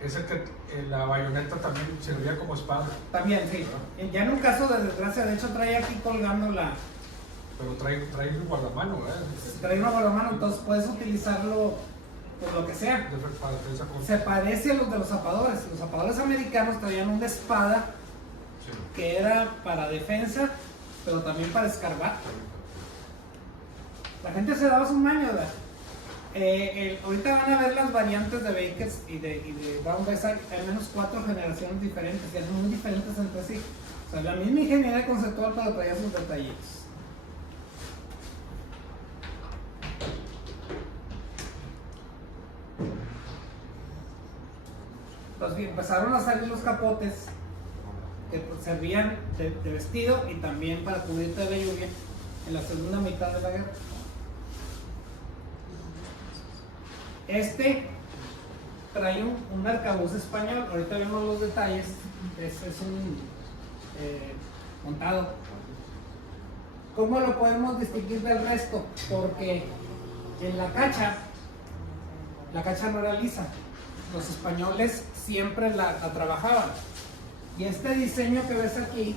es el que la bayoneta también servía como espada. También, sí. Ya en un caso de desgracia, de hecho trae aquí colgando la... Pero trae un guardamano, ¿verdad? Trae una guardamano, entonces puedes utilizarlo por lo que sea. Se parece a los de los zapadores. Los zapadores americanos traían una espada que era para defensa, pero también para escarbar. La gente se daba su maño, ¿verdad? Ahorita van a ver las variantes de Bakers y de Brown Bess. Hay al menos 4 generaciones diferentes, que son muy diferentes entre sí. O sea, la misma ingeniería conceptual, pero traía sus detallitos. Entonces empezaron a salir los capotes que servían de vestido y también para cubrirte de lluvia en la segunda mitad de la guerra. Este trae un arcabuz español. Ahorita vemos los detalles. Este es un montado. ¿Cómo lo podemos distinguir del resto? Porque en la cacha no era lisa. Los españoles siempre la trabajaban. Y este diseño que ves aquí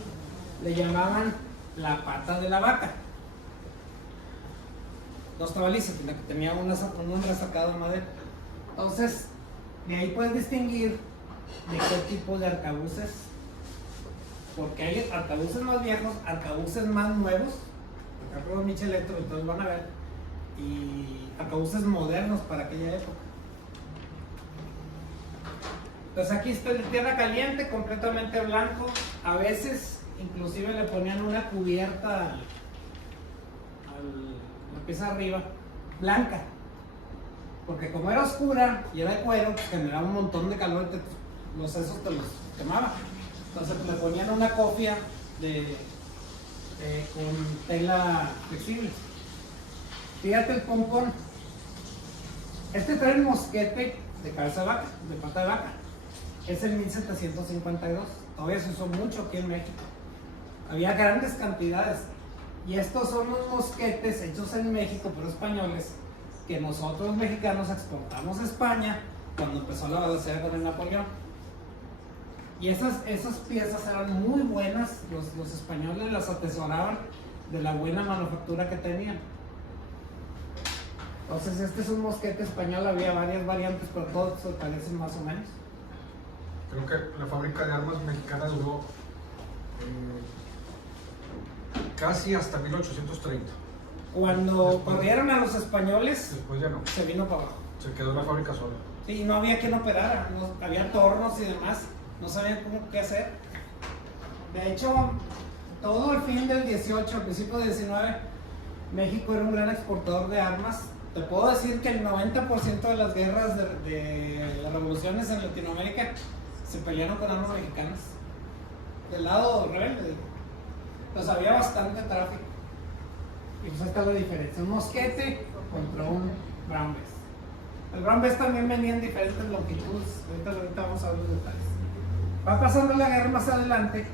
le llamaban la pata de la vaca. No estaba lisa, sino que tenía un nombre sacado de madera. Entonces, de ahí puedes distinguir de qué tipo de arcabuces, porque hay arcabuces más viejos, arcabuces más nuevos, por ejemplo los Micheletto, entonces van a ver, y arcabuces modernos para aquella época. Entonces aquí está el tierra caliente, completamente blanco. A veces inclusive le ponían una cubierta la pieza arriba, blanca, porque como era oscura y era de cuero, generaba un montón de calor y los sesos te los quemaba. Entonces le ponían una copia de con tela flexible. Fíjate el pompón. Este trae el mosquete de cabeza de vaca, de pata de vaca. Es el 1752. Todavía se usó mucho aquí en México. Había grandes cantidades. Y estos son los mosquetes hechos en México por españoles que nosotros mexicanos exportamos a España cuando empezó la balacera con el Napoleón. Y esas piezas eran muy buenas, los españoles las atesoraban de la buena manufactura que tenían. Entonces este es un mosquete español, había varias variantes, pero todos se parecen más o menos. Creo que la fábrica de armas mexicana duró casi hasta 1830. Cuando corrieron a los españoles, Después ya no. se vino para abajo. Se quedó la fábrica sola. Sí, no había quien operara, había tornos y demás, no sabían qué hacer. De hecho, todo el fin del 18, al principio del 19, México era un gran exportador de armas. Te puedo decir que el 90% de las guerras de las revoluciones en Latinoamérica se pelearon con armas mexicanas. Del lado rebelde. Entonces había bastante tráfico. Y pues esta es la diferencia. Un mosquete contra un Brown Bess. El Brown Bess también venía en diferentes longitudes. Ahorita vamos a ver los detalles. Va pasando la guerra más adelante.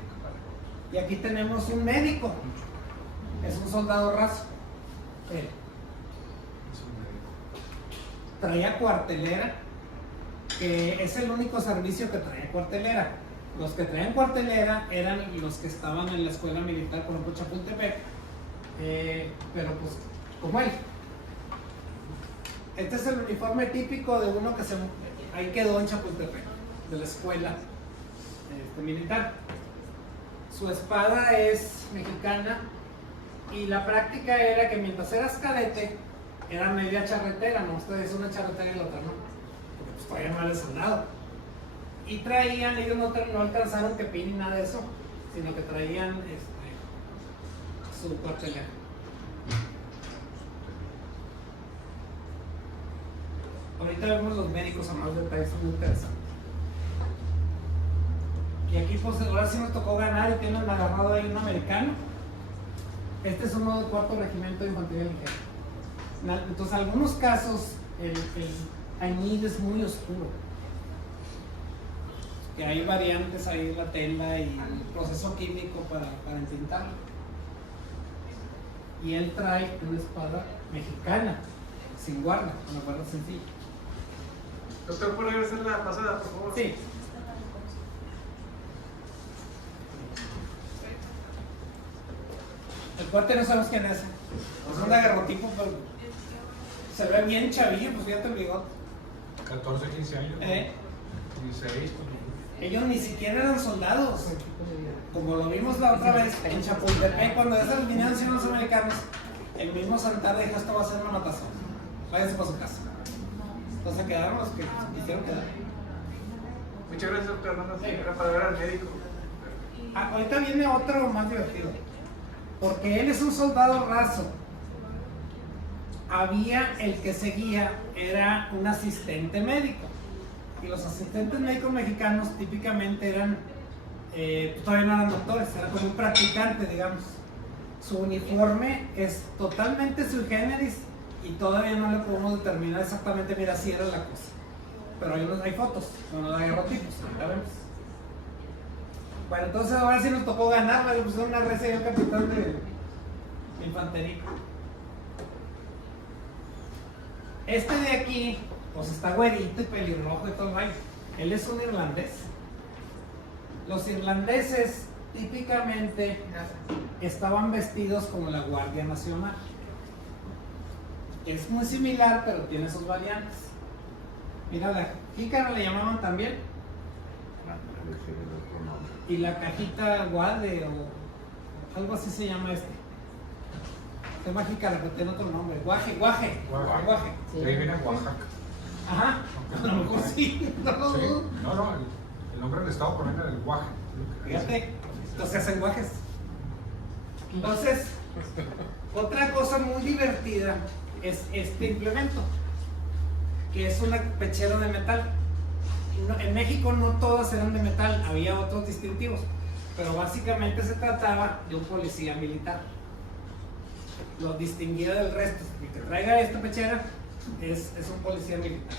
Y aquí tenemos un médico. Es un soldado raso. Traía cuartelera, que es el único servicio que traía cuartelera. Los que traían cuartelera eran los que estaban en la escuela militar, por ejemplo, Chapultepec, pero pues como él. Este es el uniforme típico de uno que ahí quedó en Chapultepec, de la escuela militar. Su espada es mexicana y la práctica era que mientras eras cadete, era media charretera, no ustedes una charretera y la otra no, porque pues todavía no era el soldado. Y traían, ellos no alcanzaron kepín ni nada de eso, sino que traían su cuartelera. Ahorita vemos los médicos a más detalles, son muy interesantes. Y aquí pues ahora sí nos tocó ganar y tienen agarrado ahí un americano. Este es uno del 4º Regimiento de Infantería Ligera. Entonces, en algunos casos, el añil es muy oscuro. Y hay variantes ahí en la tela y el proceso químico para entintarlo. Y él trae una espada mexicana, sin guarda, una guarda sencilla. Doctor, ¿puede regresar la pasada, por favor? Sí. El cuate no sabemos quién es. Es un daguerrotipo, pero se ve bien chavillo, pues fíjate el bigote. 14, 15 años. 16. Ellos ni siquiera eran soldados. Como lo vimos la otra vez en Chapultepec, cuando esas vinieron siendo los americanos, el mismo Santana dijo: esto va a ser una matazón. Váyanse para su casa. Entonces quedaron los que quisieron quedar. Muchas gracias, doctor. No, Sí. era para ver al médico. Ahorita viene otro más divertido. Porque él es un soldado raso. Había el que seguía, era un asistente médico. Y los asistentes médicos mexicanos típicamente eran, todavía no eran doctores, era como un practicante, digamos. Su uniforme es totalmente sui generis y todavía no le podemos determinar exactamente, mira, si era la cosa. Pero hay fotos, con los daguerrotipos, ya vemos. Bueno, entonces ahora sí nos tocó ganar, le pusieron una reza y el capitán de infantería. Este de aquí, pues está güerito y pelirrojo y todo el baile. Él es un irlandés. Los irlandeses típicamente estaban vestidos como la Guardia Nacional. Es muy similar, pero tiene sus variantes. Mira, la jícara le llamaban también. Y la cajita guade o algo así se llama este. Se llama jícara, pero tiene otro nombre. Guaje. Sí. De ahí viene Oaxaca. Ajá, a lo mejor sí. No, el nombre del estado proviene del guaje. Fíjate, entonces hacen guajes. Entonces, otra cosa muy divertida es este implemento, que es una pechera de metal. En México no todas eran de metal, había otros distintivos, pero básicamente se trataba de un policía militar. Lo distinguía del resto. El que traiga esta pechera es un policía militar.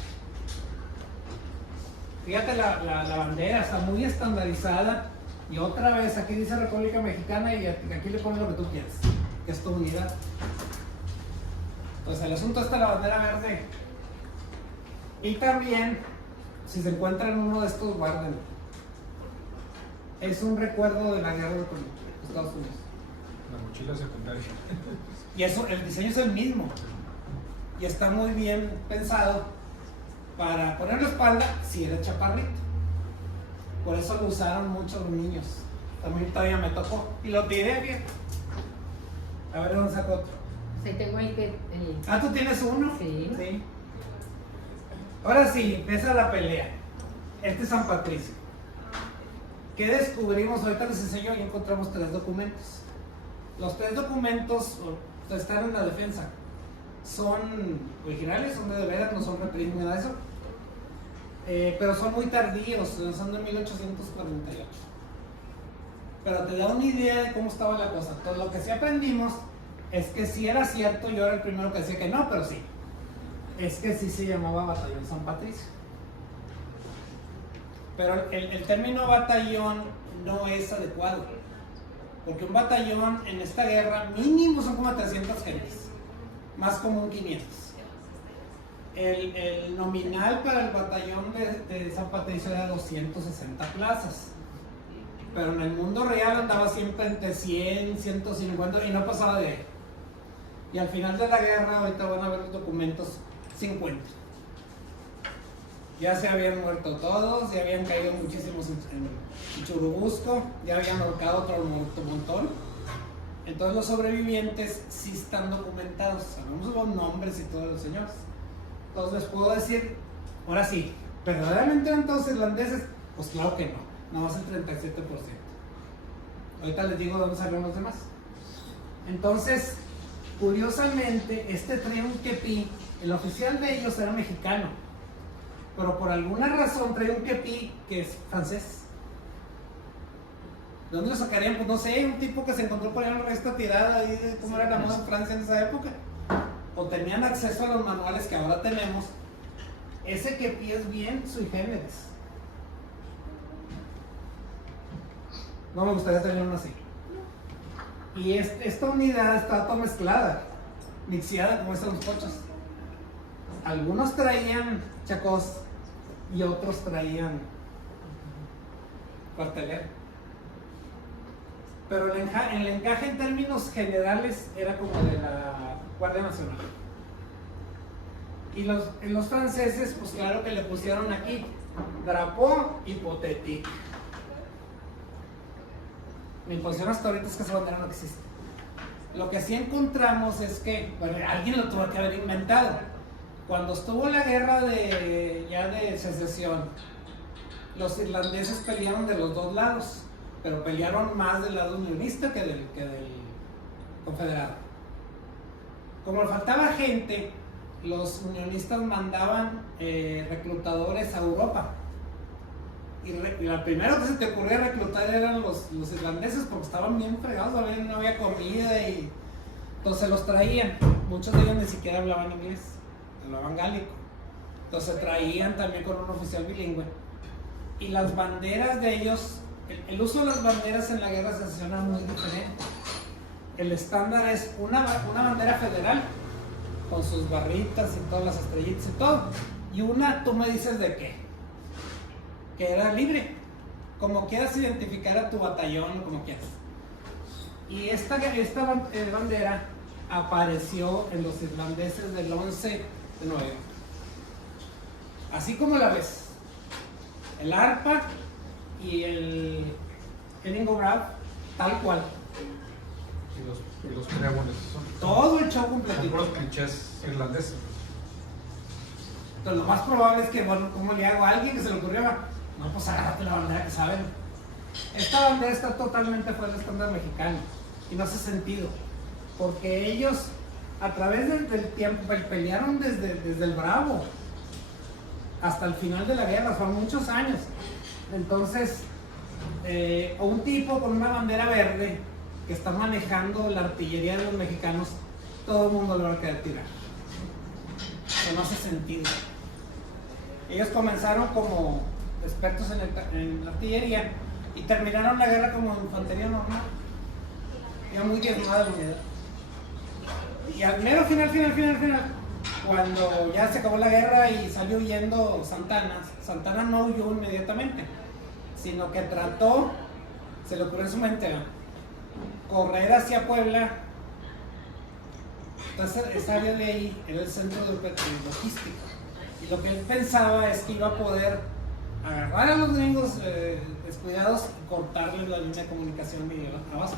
Fíjate, la bandera está muy estandarizada. Y otra vez, aquí dice República Mexicana y aquí le pones lo que tú quieras, que es tu unidad. Entonces el asunto está la bandera verde. Y también, si se encuentran uno de estos, guárdenlo. Es un recuerdo de la guerra de Estados Unidos. La mochila secundaria. Y eso, el diseño es el mismo. Y está muy bien pensado para poner la espalda si era chaparrito. Por eso lo usaron mucho los niños. También todavía me tocó. Y lo tiré bien. A ver dónde sacó otro. Sí, tengo ahí que... Ah, ¿tú tienes uno? Sí. Ahora sí, empieza la pelea. Este es San Patricio. ¿Qué descubrimos? Ahorita les enseño y encontramos 3 documentos. Los 3 documentos están en la defensa. Son originales, son de veras, no son reprints ni nada de eso. Pero son muy tardíos, son de 1848. Pero te da una idea de cómo estaba la cosa. Todo lo que sí aprendimos es que sí era cierto, yo era el primero que decía que no, pero sí. Es que sí se llamaba Batallón San Patricio. Pero el término batallón no es adecuado. Porque un batallón en esta guerra mínimo son como 300 gentes. Más como un 500. El nominal para el batallón de San Patricio era 260 plazas. Pero en el mundo real andaba siempre entre 100, 150 y no pasaba de ahí. Y al final de la guerra, ahorita van a ver los documentos, 50. Ya se habían muerto todos, ya habían caído muchísimos en Churubusco, ya habían ahorcado otro montón. Entonces los sobrevivientes sí están documentados, sabemos los nombres y todos los señores. Entonces les puedo decir, ahora sí, ¿verdaderamente eran todos irlandeses? Pues claro que no, nada más el 37%. Ahorita les digo dónde salieron los demás. Entonces, curiosamente, este traía un kepi, el oficial de ellos era mexicano, pero por alguna razón traía un kepi que es francés. ¿De dónde lo sacarían? Pues no sé, un tipo que se encontró por ahí en la revista tirada ahí de cómo era la moda en Francia en esa época. O tenían acceso a los manuales que ahora tenemos. Ese kepi es bien sui generis. No me gustaría tener uno así. Y esta unidad está toda mezclada, mixeada como están los coches. Algunos traían chacós y otros traían cuartelero. Pero el encaje en términos generales era como de la Guardia Nacional. Y los franceses, pues claro que le pusieron aquí Drapeau Hypothétique. Mi posición hasta ahorita es que esa bandera no existe. Lo que sí encontramos es que, bueno, alguien lo tuvo que haber inventado. Cuando estuvo la guerra de secesión, los irlandeses pelearon de los dos lados, pero pelearon más del lado unionista que del confederado. Como le faltaba gente, los unionistas mandaban reclutadores a Europa. Y la primera que se te ocurría reclutar eran los irlandeses porque estaban bien fregados, no había comida y entonces los traían. Muchos de ellos ni siquiera hablaban inglés, hablaban gálico. Entonces traían también con un oficial bilingüe. Y las banderas de ellos, el uso de las banderas en la guerra de secesión era muy diferente. El estándar es una bandera federal con sus barritas y todas las estrellitas y todo. Y una, tú me dices de qué. Que era libre, como quieras identificar a tu batallón, como quieras. Y esta bandera apareció en los irlandeses del 11 de noviembre. Así como la ves, el arpa y el Edinburgh Grab, tal cual. Y los tréboles son Todo el show completito. puros clichés irlandeses. Entonces lo más probable es que, bueno, ¿cómo le hago a alguien que se le ocurrió? No, pues agárrate la bandera que saben. Esta bandera está totalmente fuera del estándar mexicano y no hace sentido, porque ellos a través del tiempo pelearon desde el Bravo hasta el final de la guerra, fueron muchos años. Entonces o un tipo con una bandera verde que está manejando la artillería de los mexicanos, todo el mundo le va a querer tirar. Eso no hace sentido. Ellos comenzaron como expertos en artillería y terminaron la guerra como infantería normal. Ya muy diezmada la unidad. Y al mero final, cuando ya se acabó la guerra y salió huyendo Santana no huyó inmediatamente, sino que trató, se le ocurrió en su mente, correr hacia Puebla. Entonces esa área de ahí era el centro de logística. Y lo que él pensaba es que iba a poder agarrar a los gringos descuidados y cortarles la línea de comunicación y el abasto.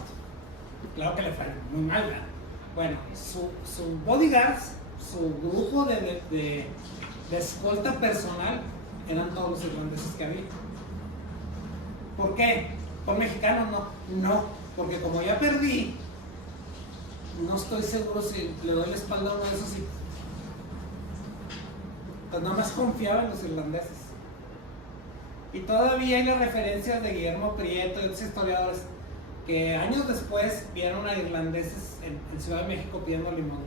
Claro que le fue muy mal, ¿verdad? Bueno, su bodyguards, su grupo de escolta personal eran todos los irlandeses que había. ¿Por qué? ¿Por mexicanos? No, porque como ya perdí, no estoy seguro si le doy la espalda a uno de esos y pues no más confiaba en los irlandeses. Y todavía hay las referencias de Guillermo Prieto y otros historiadores que años después vieron a irlandeses en Ciudad de México pidiendo limón,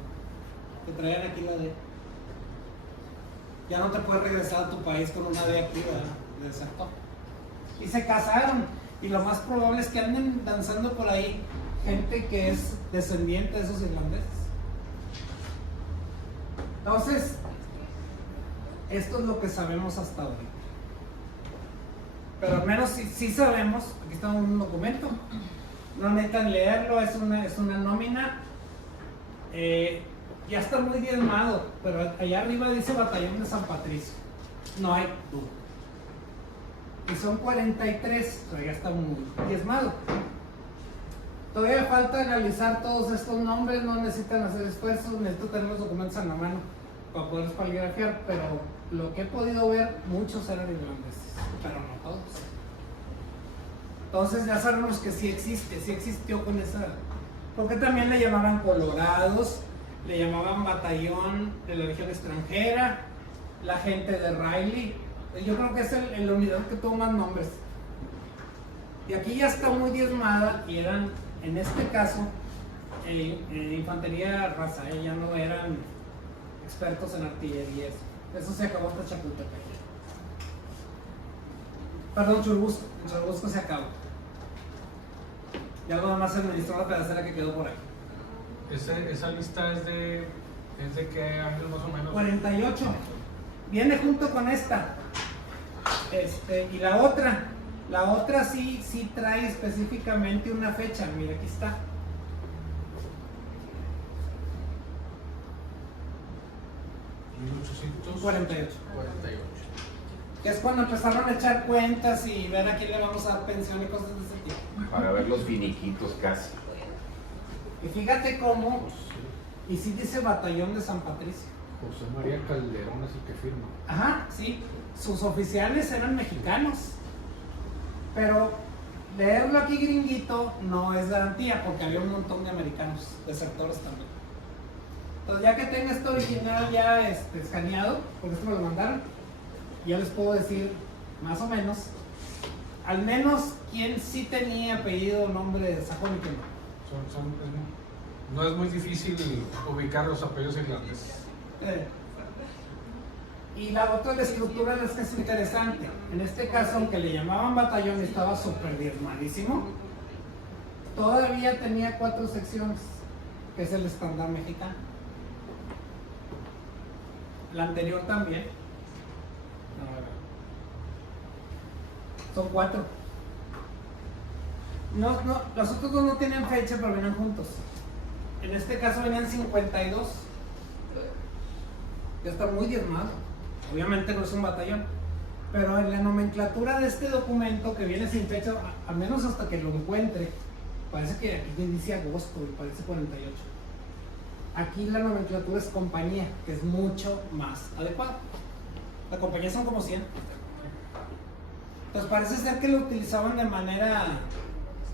que traían aquí la D. Ya no te puedes regresar a tu país con una D aquí, ¿verdad? Desertó. Y se casaron, y lo más probable es que anden danzando por ahí gente que es descendiente de esos irlandeses. Entonces, esto es lo que sabemos hasta hoy. Pero al menos sí sabemos, aquí está un documento, no necesitan leerlo, es una nómina, ya está muy diezmado, pero allá arriba dice Batallón de San Patricio, no hay duda. Y son 43, pero ya está muy diezmado. Todavía falta analizar todos estos nombres, no necesitan hacer esfuerzos, necesito tener los documentos en la mano para poderlos poligrafiar, pero lo que he podido ver, muchos eran irlandeses, pero no todos. Entonces ya sabemos que sí existió con esa, porque también le llamaban colorados, le llamaban batallón de la Legión extranjera, la gente de Riley. Yo creo que es la unidad que tuvo más nombres. Y aquí ya está muy diezmada y eran, en este caso, infantería raza, ya no eran expertos en artillería. Eso se acabó hasta Chapultepec. Perdón, Churubusco. En Churubusco se acabó. Y algo demás se administró la pedacera que quedó por ahí. Esa lista es de qué años más o menos. 48. Viene junto con esta. Y la otra sí trae específicamente una fecha. Mira, aquí está. ¿1848? 48. 48. Que es cuando empezaron a echar cuentas y ver a quién le vamos a dar pensión y cosas de ese tipo. Para ver los finiquitos casi. Y fíjate cómo, y sí dice Batallón de San Patricio. José María Calderón es el que firma. Ajá, sí. Sus oficiales eran mexicanos. Pero leerlo aquí gringuito no es garantía, porque había un montón de americanos, desertores también. Entonces ya que tenga esto original ya escaneado, porque esto me lo mandaron, ya les puedo decir más o menos, al menos quién sí tenía apellido o nombre de sajón y quién no. No es muy difícil ubicar los apellidos irlandeses. Y la otra de estructura es que es interesante. En este caso, aunque le llamaban batallón, estaba súper diezmadísimo. Todavía tenía 4 secciones, que es el estándar mexicano. La anterior también. Son 4. No, los otros dos no tienen fecha, pero venían juntos. En este caso venían 52. Ya está muy diezmado. Obviamente no es un batallón. Pero en la nomenclatura de este documento, que viene sin fecha, al menos hasta que lo encuentre, parece que aquí dice agosto y parece 48. Aquí la nomenclatura es compañía, que es mucho más adecuada. La compañía son como 100. Entonces parece ser que lo utilizaban de manera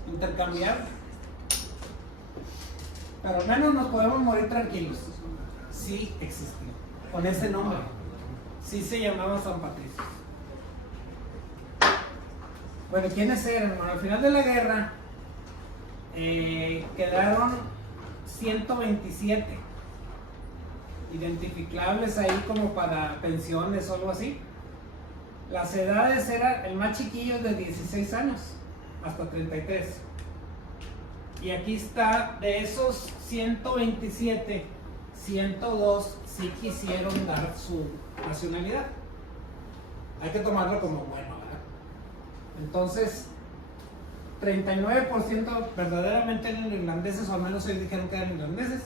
intercambiable. Pero al menos nos podemos morir tranquilos. Sí existió, con ese nombre. Sí se llamaba San Patricio. Bueno, ¿quiénes eran? Bueno, al final de la guerra quedaron 127 identificables ahí como para pensiones o algo así. Las edades eran, el más chiquillo de 16 años hasta 33. Y aquí está, de esos 127, 102 sí quisieron dar su nacionalidad. Hay que tomarlo como bueno, ¿verdad? Entonces, 39% verdaderamente eran irlandeses, o al menos ellos dijeron que eran irlandeses,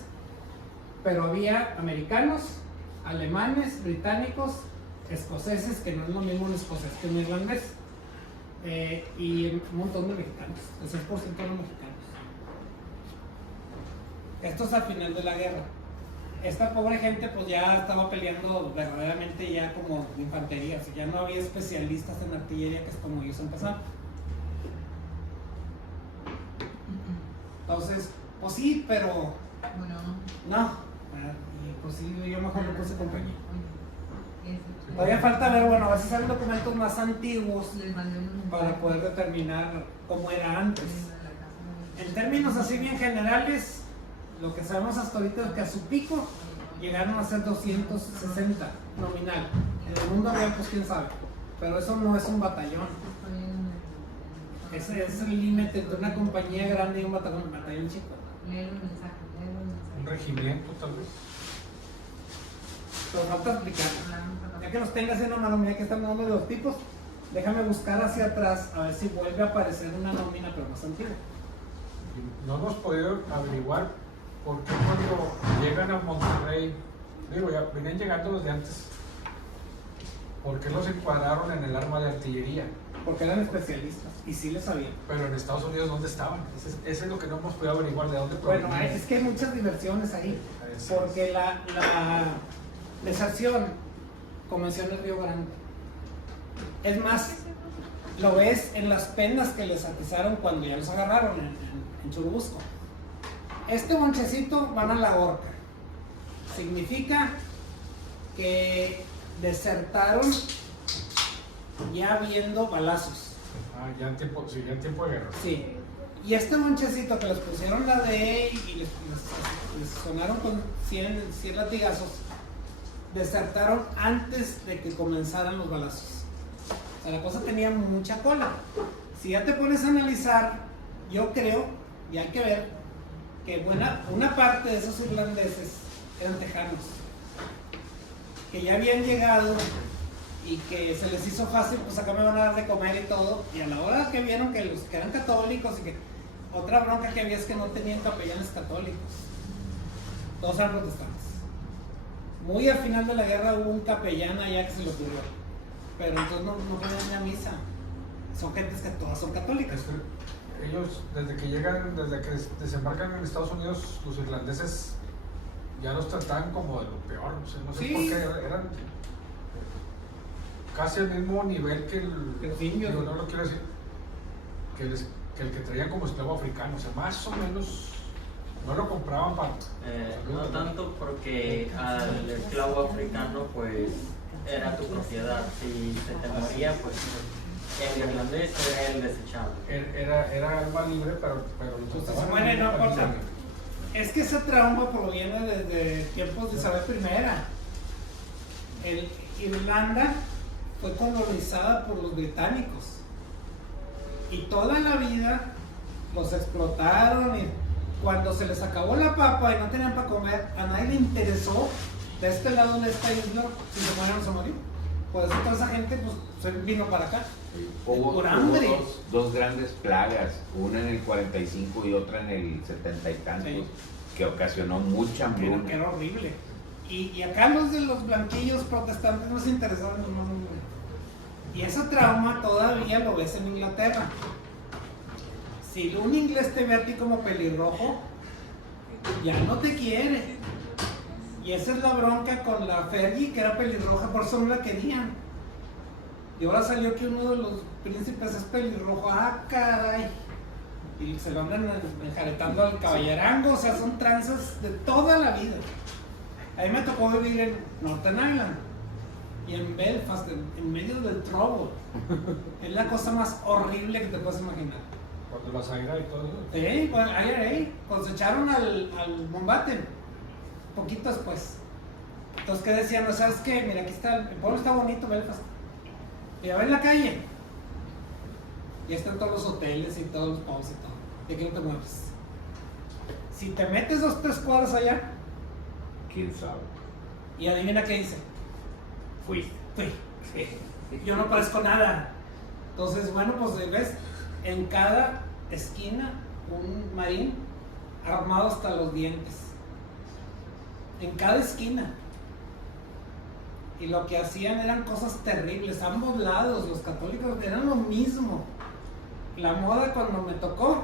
pero había americanos, alemanes, británicos, escoceses, que no es lo mismo un escocés que un irlandés, y un montón de mexicanos, el 6% eran mexicanos. Esto es al final de la guerra. Esta pobre gente pues ya estaba peleando verdaderamente ya como infantería, o sea, ya no había especialistas en artillería, que es como ellos empezaron. Entonces, pues sí, pero Bueno, no, y pues sí, yo mejor le puse compañía. oye, Todavía falta ver, bueno, a ver si salen documentos más antiguos les mandé un mensaje. para poder determinar cómo era antes. En términos así bien generales, lo que sabemos hasta ahorita es que a su pico llegaron a ser 260 nominal. En el mundo real, pues quién sabe, pero eso no es un batallón. Ese es el límite entre una compañía grande y un batallón chico. Lee el mensaje, lee el Un mensaje. regimiento, tal vez. Pero falta explicar. Ya que los tengas en la mano, mira que están dando de los tipos, déjame buscar hacia atrás a ver si vuelve a aparecer una nómina, pero más antigua. Y no hemos podido averiguar por qué cuando llegan a Monterrey, digo, ya venían llegando desde antes, ¿por qué los encuadraron en el arma de artillería? Porque eran especialistas y sí les sabían. Pero en Estados Unidos, ¿dónde estaban? Ese es lo que no hemos podido averiguar, de dónde Bueno, provenían. es que hay muchas diversiones ahí. Eso es. Porque la deserción comenzó en el Río Grande. Es más, lo ves en las penas que les atizaron cuando ya los agarraron en Churubusco. Este bonchecito van a la horca. Significa que desertaron ya viendo balazos. Ah, ya en tiempo, sí, ya en tiempo de guerra. Sí. Y este bonchecito que les pusieron la D y les sonaron con 100 latigazos, desertaron antes de que comenzaran los balazos. O sea, la cosa tenía mucha cola. Si ya te pones a analizar, yo creo, y hay que ver, que una parte de esos irlandeses eran tejanos, que ya habían llegado y que se les hizo fácil, pues acá me van a dar de comer y todo, y a la hora que vieron que los que eran católicos y que otra bronca que había es que no tenían capellanes católicos, todos eran protestantes. Muy al final de la guerra hubo un capellán allá que se le ocurrió, pero entonces no ponían ni a misa. Son gentes que todas son católicas. Es que ellos, desde que llegan, desde que desembarcan en Estados Unidos, los irlandeses ya los trataban como de lo peor. O sea, no sé Sí. por qué eran casi al mismo nivel que Los indios. digo, no lo quiero decir, que el que traían como esclavo africano. O sea, más o menos no lo compraban para. No tanto porque al esclavo africano pues era tu propiedad. Si se te moría, pues el irlandés era el desechable. Era alma libre, pero los Pues, trataban bueno, como no para importa. libre. Es que ese trauma proviene desde tiempos de Isabel I. Irlanda fue colonizada por los británicos y toda la vida los explotaron, y cuando se les acabó la papa y no tenían para comer, a nadie le interesó de este lado de esta isla si se morían o se morían. Por eso toda esa gente pues se vino para acá. Por hambre. Dos grandes plagas, una en el 45 y otra en el 70 y tantos, Sí. que ocasionó mucha Que hambruna. era horrible. Y acá los de los blanquillos protestantes no se interesaban en los. Y ese trauma todavía lo ves en Inglaterra. Si un inglés te ve a ti como pelirrojo, ya no te quiere. Y esa es la bronca con la Fergie, que era pelirroja, por eso no la querían. Y ahora salió que uno de los príncipes es pelirrojo. ¡Ah, caray! Y se lo andan enjaretando al caballerango. O sea, son tranzas de toda la vida. A mí me tocó vivir en Northern Ireland. y en Belfast, en medio del trouble. Es la cosa más horrible que te puedes imaginar. Cuando las aira y todo eso. Sí, bueno, ahí cosecharon al Mountbatten, poquito después. Entonces, ¿qué decían? No, ¿sabes qué? Mira, aquí está, el pueblo está bonito, Belfast. Y a ver la calle. Y están todos los hoteles y todos los pubs y todo. Y aquí no te mueves. Si te metes 2-3 cuadras allá, ¿Quién sabe? y adivina qué dice. Fuiste. Fui. Yo no parezco nada. Entonces, bueno, pues ves, en cada esquina un marín armado hasta los dientes. En cada esquina. Y lo que hacían eran cosas terribles. Ambos lados, los católicos eran lo mismo. La moda cuando me tocó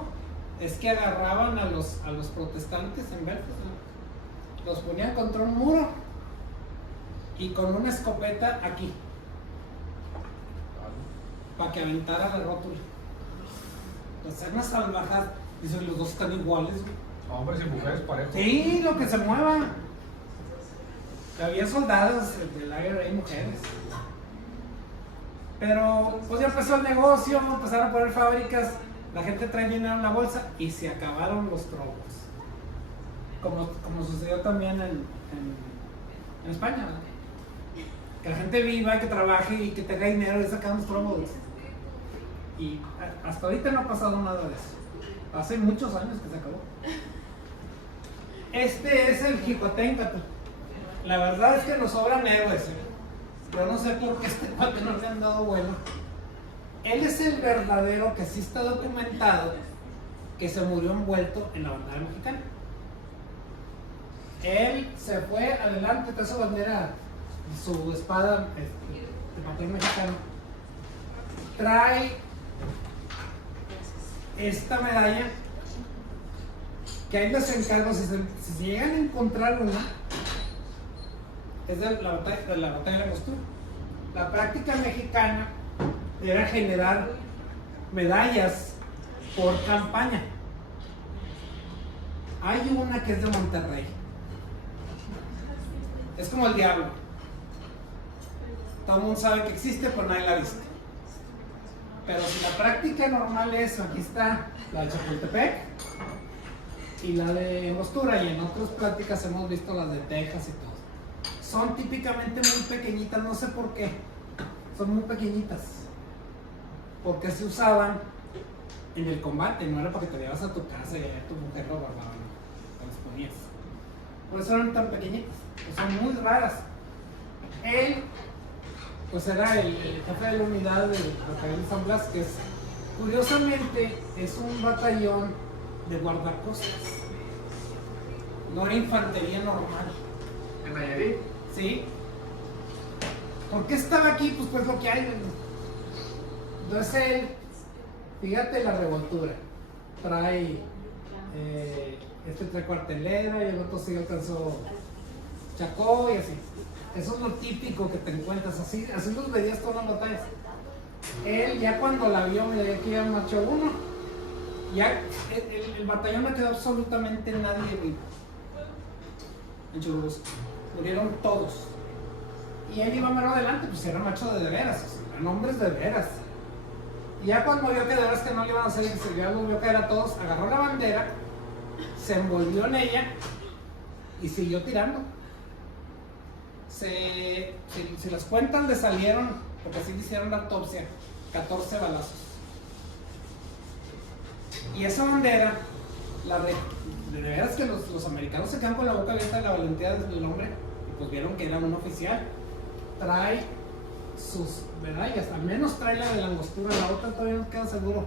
es que agarraban a los protestantes en Belfast, ¿no? Los ponían contra un muro y con una escopeta aquí para que aventara la rótula. Pues era una salvajada. Dicen, los dos están iguales, güey. Hombres y mujeres parejos. Sí, lo que se mueva. Había soldados del área y mujeres. Pero pues ya empezó el negocio, empezaron a poner fábricas, la gente trae dinero en la bolsa y se acabaron los trobos. Como sucedió también en España, ¿verdad? Que la gente viva, que trabaje y que tenga dinero y sacan los trobos. Y hasta ahorita no ha pasado nada de eso. Hace muchos años que se acabó. Este es el Jicoténcatl. La verdad es que nos sobran héroes. Yo no sé por qué este cuate no le han dado bueno. Él es el verdadero que sí está documentado que se murió envuelto en la bandera mexicana. Él se fue adelante, trae su bandera, su espada de papel mexicano. Trae esta medalla que ahí les encargo, si se llegan a encontrar una, es de la batalla de la Angostura. La práctica mexicana era generar medallas por campaña. Hay una que es de Monterrey. Es como el diablo. Todo el mundo sabe que existe, pero nadie la ha visto. Pero si la práctica normal es, aquí está la de Chapultepec y la de Angostura, y en otras prácticas hemos visto las de Texas y todo. Son típicamente muy pequeñitas, no sé por qué. Son muy pequeñitas. Porque se usaban en el combate, no era para que te llevas a tu casa y a tu mujer lo guardaban, te las ponías. Por eso eran tan pequeñitas, pues son muy raras. Él, pues era el jefe de la unidad del batallón San Blas, que es, curiosamente, es un batallón de guardacostas. No era infantería normal. ¿En Nayarit? ¿Sí? ¿Por qué estaba aquí? Pues lo que hay. Entonces él, fíjate la revoltura. Trae, trae cuartelera y el otro sí alcanzó Chacó y así. Eso es lo típico que te encuentras, así los veías todas las batallas. Él ya cuando la vio, mira, aquí ya marchó uno, ya el batallón no quedó absolutamente nadie vivo en Churubusco. Murieron todos. Y él iba mero adelante, pues era macho de veras, o sea, eran hombres de veras. Y ya cuando vio que de veras que no le iban a hacer, ya los vio caer a todos, agarró la bandera, se envolvió en ella y siguió tirando. Si las cuentas le salieron, porque así le hicieron la autopsia, 14 balazos. Y esa bandera, de veras que los americanos se quedan con la boca abierta de la valentía del hombre, y pues vieron que era un oficial. Trae sus medallas, al menos trae la de la Angostura, la otra todavía no queda seguro.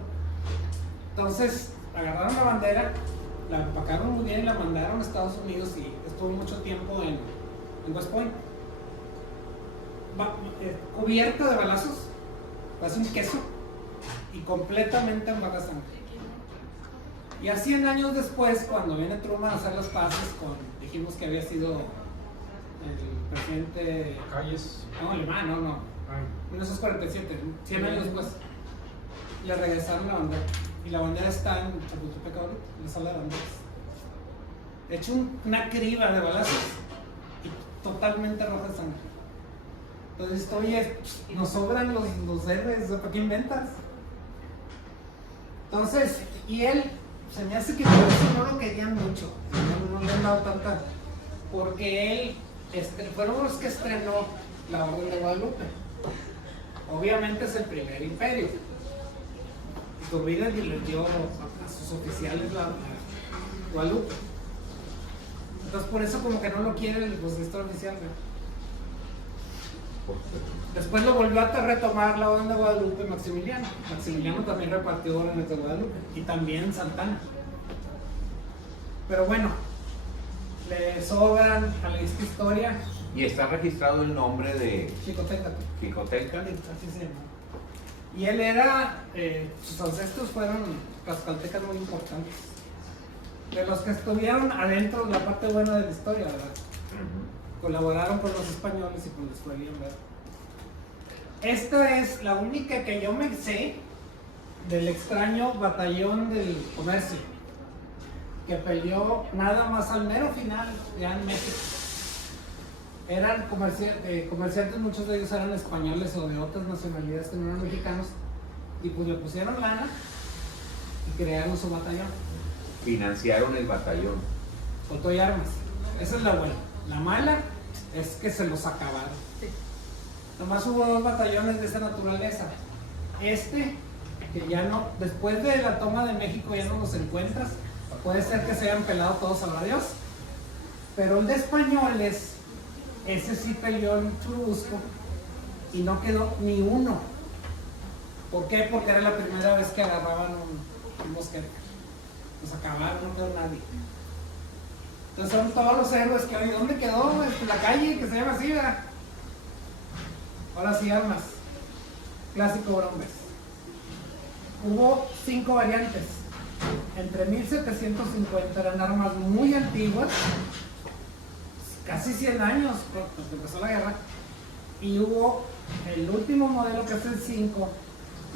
Entonces, agarraron la bandera, la empacaron muy bien y la mandaron a Estados Unidos y estuvo mucho tiempo en West Point. Cubierta de balazos, parece un queso y completamente embarrada de sangre. Y a 100 años después, cuando viene Truman a hacer las paces dijimos que había sido el presidente Calles. no, alemán, no, Ay. 1947, 100 años después, le regresaron la bandera. Y la bandera está en Chapultepec ahorita, en la sala de banderas. He hecho una criba de balazos y totalmente roja de sangre. Entonces, oye, nos sobran los héroes, ¿para qué inventas? Entonces, y él, se me hace que por eso no lo querían mucho, no le han dado tanta, porque él, fueron los que estrenó la Orden de Guadalupe. Obviamente es el primer imperio. Iturbide les dio a sus oficiales la Guadalupe. Entonces por eso como que no lo quiere el registro oficial, ¿no? Después lo volvió a retomar la Orden de Guadalupe Maximiliano. Maximiliano también repartió órdenes de Guadalupe. Y también Santana. Pero bueno, le sobran a esta historia. Y está registrado el nombre de Xicotenca. Xicotenca. Así se llama. Y él era, sus ancestros fueron tlaxcaltecas muy importantes. De los que estuvieron adentro, la parte buena de la historia, ¿verdad? Colaboraron con los españoles y con los fue bien, ¿verdad? Esta es la única que yo me sé del extraño batallón del comercio, que peleó nada más al mero final, ya en México. Eran comerciantes, muchos de ellos eran españoles o de otras nacionalidades que no eran mexicanos, y pues le pusieron lana y crearon su batallón. Financiaron el batallón. Con todo y armas. Esa es la buena. La mala es que se los acabaron. Nomás hubo 2 batallones de esa naturaleza. Que ya no, después de la toma de México ya no los encuentras. Puede ser que se hayan pelado todos, sabrá Dios. Pero el de españoles, ese sí peleó en Churubusco y no quedó ni uno. ¿Por qué? Porque era la primera vez que agarraban un mosquete. Los acabaron, no quedó nadie. Entonces son todos los héroes que, oye, ¿dónde quedó? La calle que se llama así, ¿verdad? Ahora sí, armas. Clásico brombes. Hubo 5 variantes. Entre 1750 eran armas muy antiguas, casi 100 años cuando empezó la guerra. Y hubo el último modelo, que es el 5,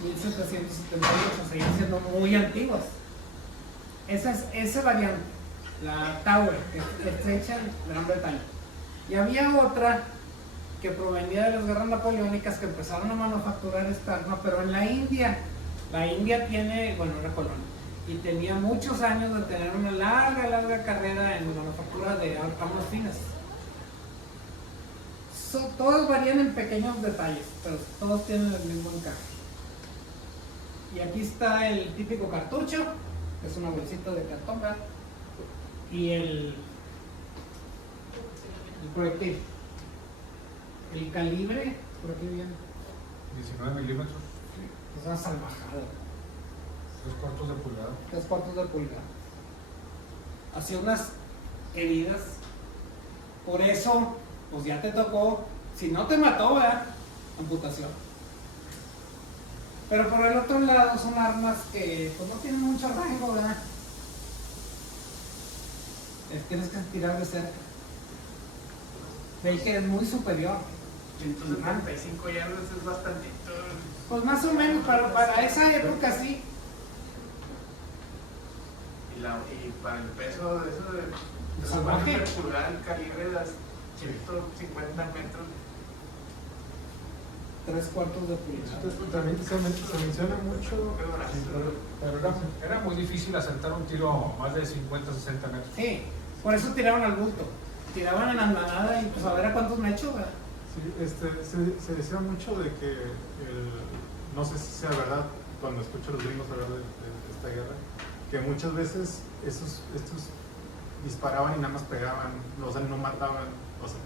1778, seguían siendo muy antiguas. Esa variante, la Tower, que está hecha en Gran Bretaña. Y había otra que provenía de las guerras napoleónicas, que empezaron a manufacturar esta arma, pero en la India. La India tiene, bueno, una colonia, y tenía muchos años de tener una larga carrera en manufactura de armas finas. Todos varían en pequeños detalles, pero todos tienen el mismo encaje. Y aquí está el típico cartucho, que es una bolsita de cartón, ¿verdad? Y el proyectil. El calibre, por aquí viene. 19 milímetros, Es una salvajada. 3/4 de pulgada. 3/4 de pulgada. Hacía unas heridas. Por eso, pues ya te tocó. Si no te mató, ¿verdad? Amputación. Pero por el otro lado son armas que pues no tienen mucho rango, ¿verdad? Tienes que tirar de cerca. Veis que es muy superior. 175 yardas es bastantito. Pues más o menos, pero para esa época sí. Y para el peso de eso de Salvaje. pulgar, el calibre de las 150 metros. 3/4 de pulgada. También se menciona mucho, Qué brazo. pero era muy difícil acertar un tiro más de 50-60 metros. Sí, por eso tiraban al bulto. Tiraban en andanada y pues a ver a cuántos me echo, ¿verdad? Sí, se decía mucho de que, no sé si sea verdad, cuando escucho a los gringos hablar de esta guerra, que muchas veces estos disparaban y nada más pegaban, o sea, no mataban, o sea,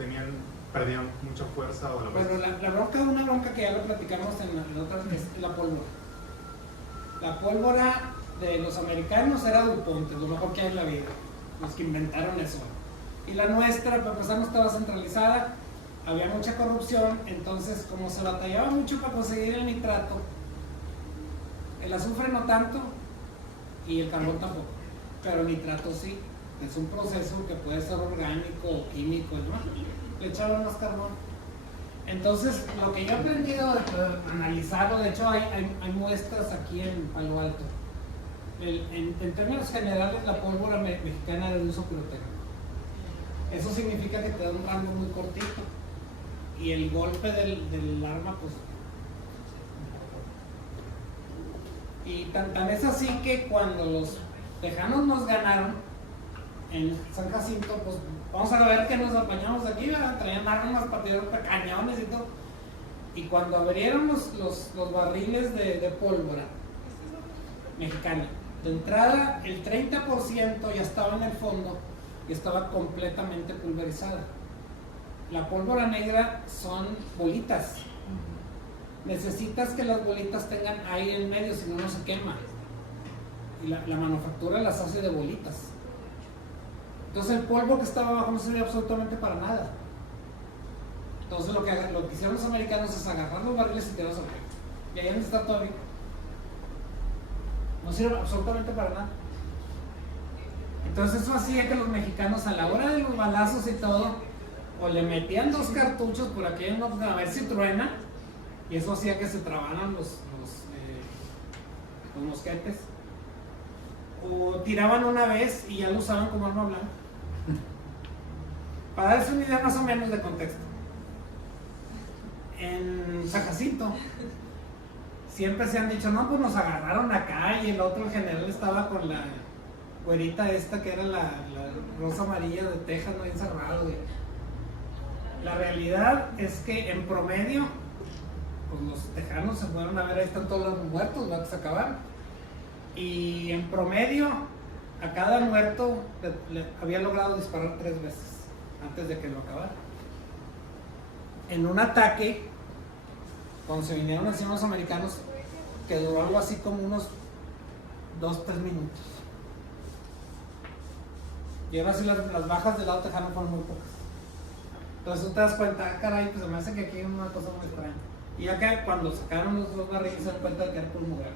perdían mucha fuerza o la Bueno, la bronca, una bronca que ya lo platicamos en la otra, es la pólvora. La pólvora de los americanos era DuPont, lo mejor que hay en la vida, los que inventaron eso. Y la nuestra, para empezar, no estaba centralizada, había mucha corrupción, entonces como se batallaba mucho para conseguir el nitrato, el azufre no tanto y el carbón tampoco, pero el nitrato sí, es un proceso que puede ser orgánico o químico, ¿no? Le echaban más carbón. Entonces, lo que yo he aprendido de analizarlo, de hecho hay muestras aquí en Palo Alto. En términos generales, la pólvora mexicana era de uso pirotécnico. Eso significa que te da un rango muy cortito y el golpe del arma, pues. Y tan es así que cuando los tejanos nos ganaron en San Jacinto, pues vamos a ver que nos apañamos de aquí, ¿verdad? Traían armas, partieron cañones y todo. Y cuando abrieron los barriles de pólvora mexicana, de entrada el 30% ya estaba en el fondo y estaba completamente pulverizada. La pólvora negra son bolitas. Necesitas que las bolitas tengan aire en medio, si no, no se quema. Y la manufactura las hace de bolitas. Entonces el polvo que estaba abajo no servía absolutamente para nada. Entonces lo que hicieron los americanos es agarrar los barriles y tirarlos al río. Y ahí donde está todavía. No sirve absolutamente para nada. Entonces eso hacía que los mexicanos a la hora de los balazos y todo, o le metían 2 cartuchos por aquí a ver si truena, y eso hacía que se trabaran los mosquetes, o tiraban una vez y ya lo usaban como arma blanca. Para darse una idea más o menos de contexto, en San Jacinto siempre se han dicho, no, pues nos agarraron acá, y el otro, el general, estaba con la güerita esta que era la rosa amarilla de Texas, no encerrado. La realidad es que en promedio, pues los tejanos se fueron a ver, ahí están todos los muertos, ¿va? Que se acabaron. Y en promedio, a cada muerto le había logrado disparar 3 veces antes de que lo acabara. En un ataque, cuando se vinieron encima los americanos, que duró algo así como unos 2-3 minutos. Y ahora sí las bajas del lado tejano fueron muy pocas. Entonces tú te das cuenta, caray, pues se me hace que aquí hay una cosa muy extraña. Y acá cuando sacaron los 2 barriles se dan cuenta de que era por mujer.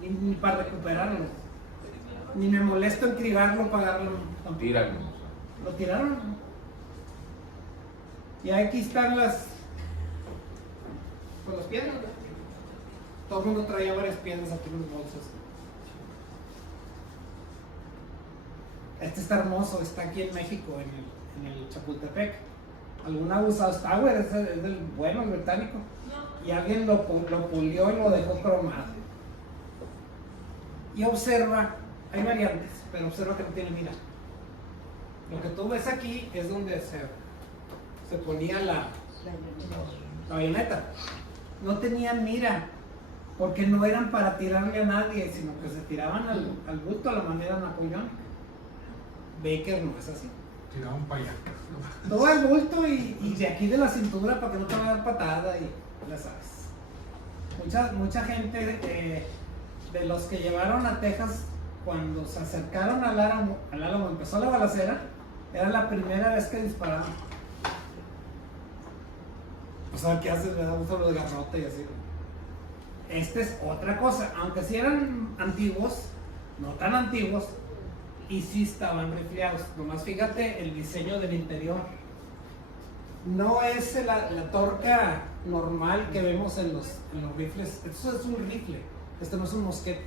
Ni para recuperarlo. Ni me molesto en cribarlo para darlo. Tíralo. Lo tiraron. Y aquí están las piedras. Todo el mundo traía varias piedras aquí en los bolsos. Este está hermoso, está aquí en México, en el Chapultepec. Alguna ha usado Tower, es del bueno, el británico. Y alguien lo pulió y lo dejó cromado. Y observa, hay variantes, pero observa que no tiene mira. Lo que tú ves aquí es donde se ponía la bayoneta. No tenían mira, porque no eran para tirarle a nadie, sino que se tiraban al bulto a la manera napoleónica. Baker no es así. Tiraban para allá. Todo al bulto y de aquí de la cintura para que no te vaya a dar patada, y ya sabes. Mucha gente de los que llevaron a Texas, cuando se acercaron al Álamo, empezó la balacera, era la primera vez que disparaban. O sea, ¿qué haces? Me da gusto lo de garrote y así. Esta es otra cosa, aunque sí eran antiguos, no tan antiguos, y sí estaban rifleados. Nomás fíjate el diseño del interior. No es la torca normal que vemos en los rifles. Esto es un rifle, este no es un mosquete.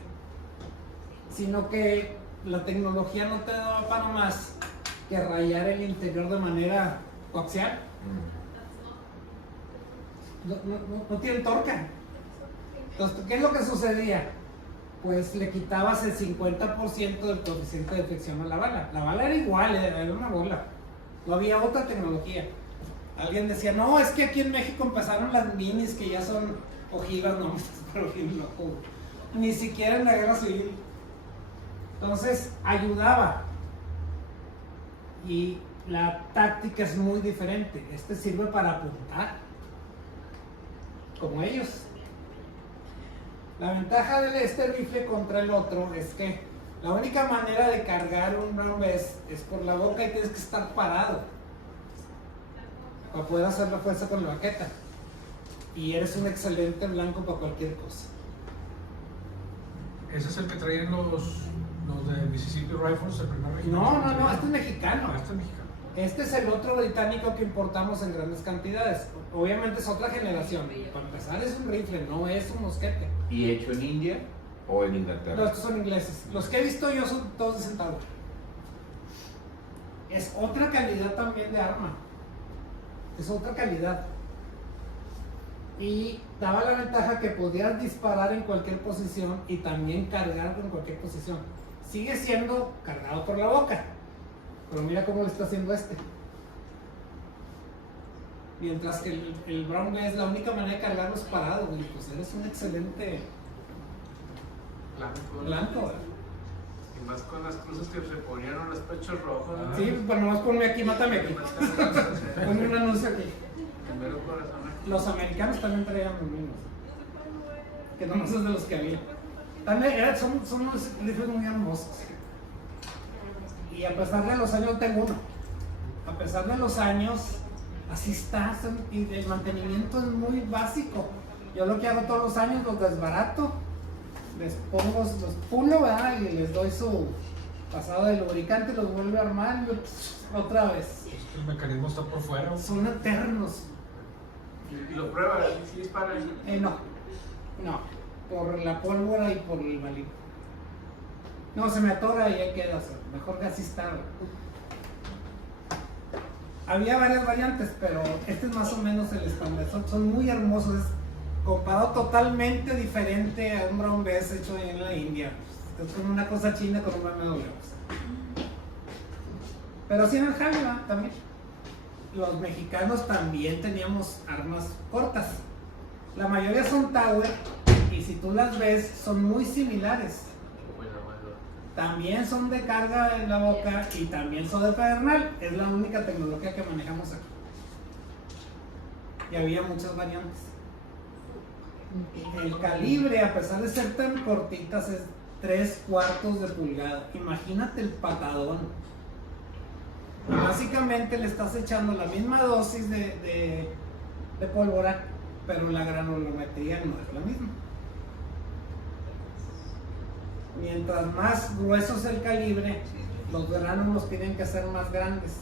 Sino que la tecnología no te da para más que rayar el interior de manera coaxial. No tienen torca. Entonces, ¿qué es lo que sucedía? Pues le quitabas el 50% del coeficiente de fricción a la bala. La bala era igual, era una bola. No había otra tecnología. Alguien decía, no, es que aquí en México empezaron las minis que ya son ojivas, no, pero bien loco. Ni siquiera en la guerra civil. Entonces, ayudaba. Y la táctica es muy diferente. Este sirve para apuntar, como ellos. La ventaja de este rifle contra el otro es que la única manera de cargar un round es por la boca, y tienes que estar parado para poder hacer la fuerza con la baqueta. Y eres un excelente blanco para cualquier cosa. Ese es el que traían los de Mississippi Rifles, el primer regimiento. No, este es mexicano. Este es mexicano. Este es el otro británico que importamos en grandes cantidades. Obviamente es otra generación. Para empezar es un rifle, no es un mosquete. ¿Y hecho en India o en Inglaterra? No, estos son ingleses. Los que he visto yo son todos de Centauro. Es otra calidad también de arma. Es otra calidad. y daba la ventaja que podías disparar en cualquier posición y también cargar en cualquier posición. Sigue siendo cargado por la boca, pero mira cómo lo está haciendo este. Mientras que el Brown Bess, la única manera de cargarlos parados, güey, pues eres un excelente blanco, güey. Y más con las cruces que se ponían los pechos rojos. ¿no? Sí, pues nomás ponme aquí, mátame aquí. Ponme un anuncio aquí. Primero corazón. Los americanos también traían los mismos, que nomás es de los que había. También son unos rifles muy hermosos. Y a pesar de los años, tengo uno. A pesar de los años, así está. Y el mantenimiento es muy básico. Yo lo que hago todos los años, los desbarato, les pongo, los pulo, ¿verdad? Y les doy su pasado de lubricante, los vuelvo a armar y otra vez. El mecanismo está por fuera. Son eternos. Y lo prueba, ¿sí dispara? No, por la pólvora y por el balín. No, se me atora y ahí queda, o sea, mejor que así está. Había varias variantes, pero este es más o menos el estándar. Son muy hermosos, es comparado totalmente diferente a un Brown Bess hecho en la India. Es como una cosa china con un BMW. Pero sí en el Jali, también. Los mexicanos también teníamos armas cortas. La mayoría son Tower y si tú las ves son muy similares. También son de carga en la boca y también son de pedernal. Es la única tecnología que manejamos aquí. Y había muchas variantes. El calibre, a pesar de ser tan cortitas, es 3/4 de pulgada. Imagínate el patadón. Y básicamente le estás echando la misma dosis de pólvora, pero la granulometría no es la misma. Mientras más grueso es el calibre, los gránulos tienen que ser más grandes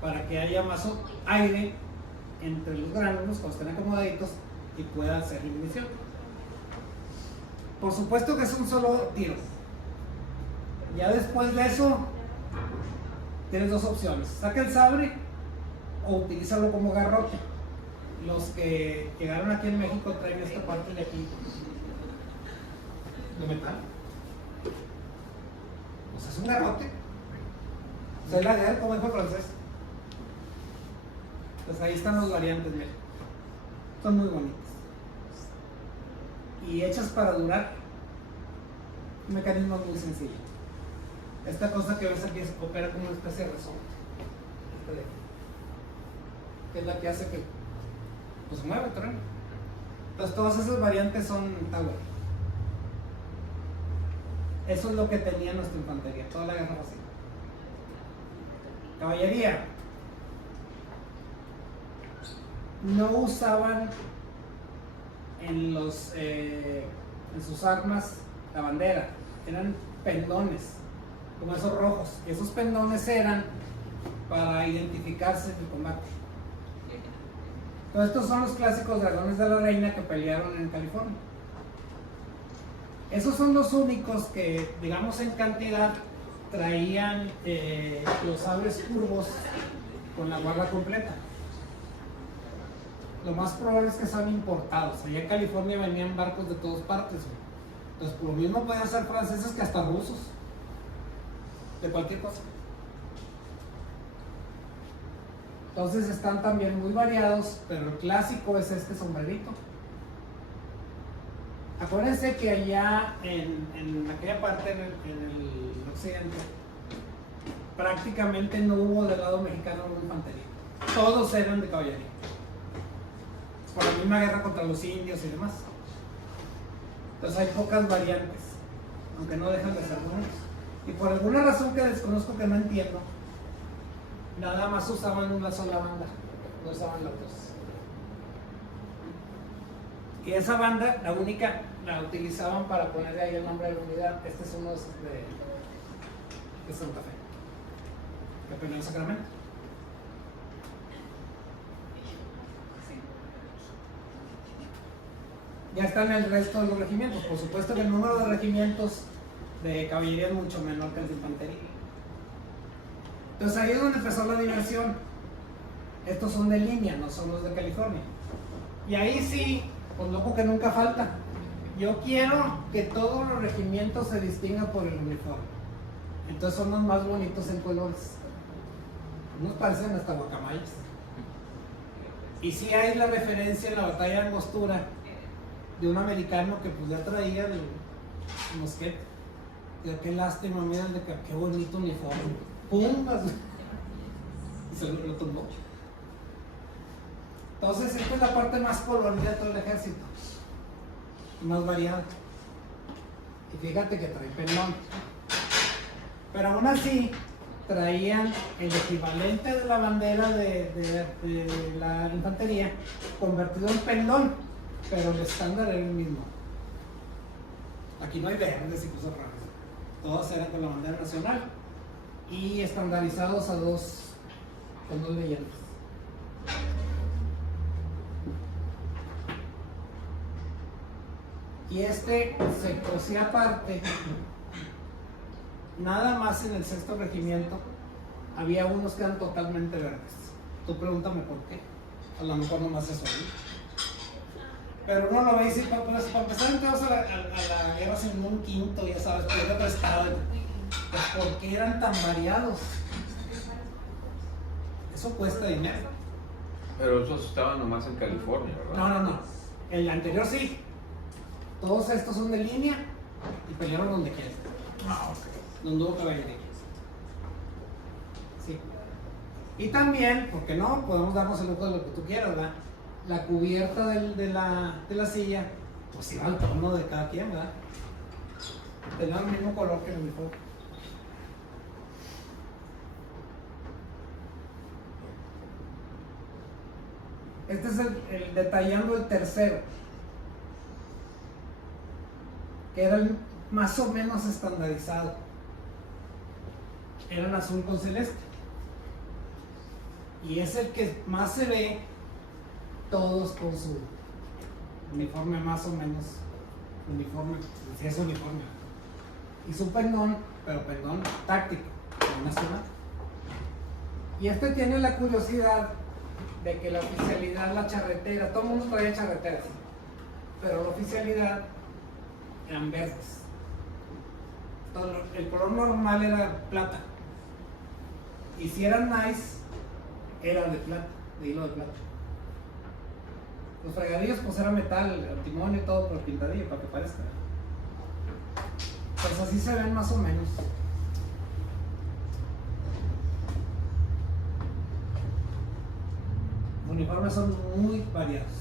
para que haya más aire entre los gránulos cuando estén acomodaditos y pueda hacer ignición. Por supuesto que es un solo tiro. Ya después de eso tienes dos opciones: saca el sabre o utilízalo como garrote. Los que llegaron aquí en México traen esta parte de aquí de metal. Pues es un garrote. C'est la guerre, como dijo el francés. Pues ahí están los variantes, miren. Son muy bonitas. Y hechas para durar. Un mecanismo muy sencillo. Esta cosa que ves aquí opera como una especie de resorte. Que es la que hace que pues mueve el terreno. Entonces todas esas variantes son Tower. Eso es lo que tenía nuestra infantería, toda la guerra así. Caballería. No usaban en sus armas la bandera, eran pendones, como esos rojos, y esos pendones eran para identificarse en el combate. Entonces estos son los clásicos dragones de la reina que pelearon en California. Esos son los únicos que, digamos en cantidad, traían los sables curvos con la guarda completa. Lo más probable es que sean importados. Allá en California venían barcos de todas partes. Entonces, por lo mismo pueden ser franceses que hasta rusos. De cualquier cosa. Entonces están también muy variados, pero el clásico es este sombrerito. Acuérdense que allá en aquella parte, en el occidente, prácticamente no hubo del lado mexicano una infantería. Todos eran de caballería. Por la misma guerra contra los indios y demás. Entonces hay pocas variantes, aunque no dejan de ser buenos. Y por alguna razón que desconozco, que no entiendo, nada más usaban una sola banda, no usaban las dos. Y esa banda, la única, la utilizaban para ponerle ahí el nombre de la unidad. Este es uno de Santa Fe, que peleó en Sacramento. Ya están el resto de los regimientos. Por supuesto que el número de regimientos de caballería es mucho menor que el de infantería. Entonces ahí es donde empezó la diversión. Estos son de línea, no son los de California. Y ahí sí pues loco que nunca falta. Yo quiero que todos los regimientos se distingan por el uniforme. Entonces son los más bonitos en colores. Unos parecen hasta guacamayas. Y sí hay la referencia en la batalla de Angostura de un americano que pues ya traía el mosquete. Y qué lástima, mira, qué bonito uniforme. ¡Pum! Y se lo tumbó. Entonces esta es la parte más colorida de todo el ejército. Y más variada. Y fíjate que trae pendón. Pero aún así traían el equivalente de la bandera de la infantería convertido en pendón, pero el estándar era el mismo. Aquí no hay verdes y cosas raras. Todos eran con la bandera nacional y estandarizados con dos leyendas. Y este se cosía aparte. Nada más en el 6º regimiento había unos que eran totalmente verdes. Tú pregúntame por qué. A lo mejor nomás eso ahí. Pero uno lo ve y dice, para empezar entramos a la guerra sin un quinto, ya sabes, pidiendo prestado. Pues ¿por qué eran tan variados? Eso cuesta dinero. Pero esos estaban nomás en California, ¿verdad? No. El anterior sí. Todos estos son de línea y pelearon donde quieran. Ah, ok. Donde hubo caballería. Sí. Y también, porque no, podemos darnos el lujo de lo que tú quieras, ¿verdad? La cubierta de la silla, pues iba al tono de cada quien, ¿verdad? Tenía el mismo color que el uniforme. Este es el detallando el tercero, que era el más o menos estandarizado. Era en azul con celeste. Y es el que más se ve, todos con su uniforme más o menos uniforme, si es uniforme. Y su pendón, pero pendón táctico, no nacional. Y este tiene la curiosidad de que la oficialidad, la charretera, todo el mundo traía charreteras, pero la oficialidad eran verdes. El color normal era plata. Y si eran nice, eran de plata, de hilo de plata. Los fregadillos pues era metal, el timón y todo, pero pintadillo para que parezca. Pues así se ven más o menos. Los uniformes son muy variados.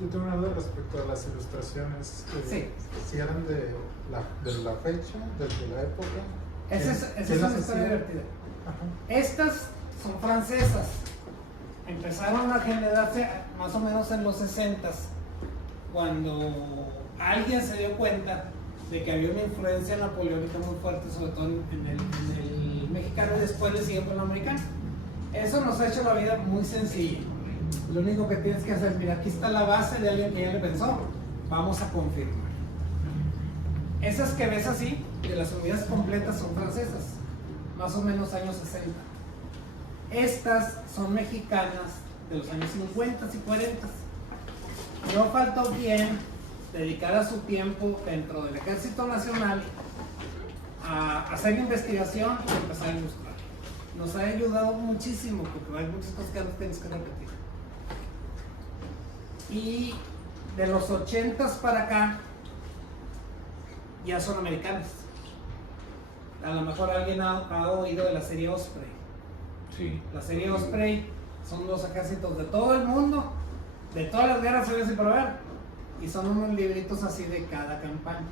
Yo tengo una duda respecto a las ilustraciones. Sí. Si eran de la fecha, de la época. Esa es una historia divertida. Ajá. Estas son francesas. Empezaron a generarse más o menos en los 60s, cuando alguien se dio cuenta de que había una influencia napoleónica muy fuerte, sobre todo en el mexicano, y después le siguió con el americano. Eso nos ha hecho la vida muy sencilla. Lo único que tienes que hacer, mira, aquí está la base de alguien que ya le pensó, vamos a confirmar. Esas que ves así, de las unidades completas, son francesas, más o menos años 60. Estas son mexicanas de los años 50 y 40. No faltó bien dedicar a su tiempo dentro del Ejército Nacional a hacer investigación y empezar a ilustrar. Nos ha ayudado muchísimo porque hay muchas cosas que no tienes que repetir. Y de los 80s para acá ya son americanas. A lo mejor alguien ha oído de la serie Osprey. Sí. La serie Osprey son los ejércitos de todo el mundo, de todas las guerras se y por ver, y son unos libritos así de cada campaña.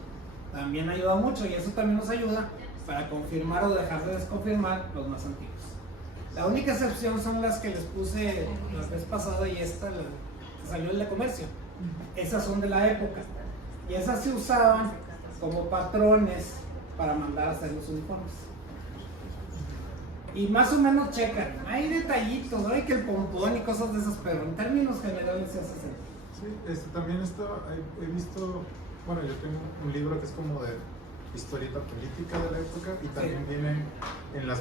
También ha ayudado mucho y eso también nos ayuda para confirmar o dejar de desconfirmar los más antiguos. La única excepción son las que les puse la vez pasada y esta, la que salió el de comercio. Esas son de la época y esas se usaban como patrones para mandar a hacer los uniformes. Y más o menos checan, hay detallitos, hay que el pompón y cosas de esas, pero en términos generales se hace así. Sí, también he visto, bueno, yo tengo un libro que es como de historieta política de la época y también viene en las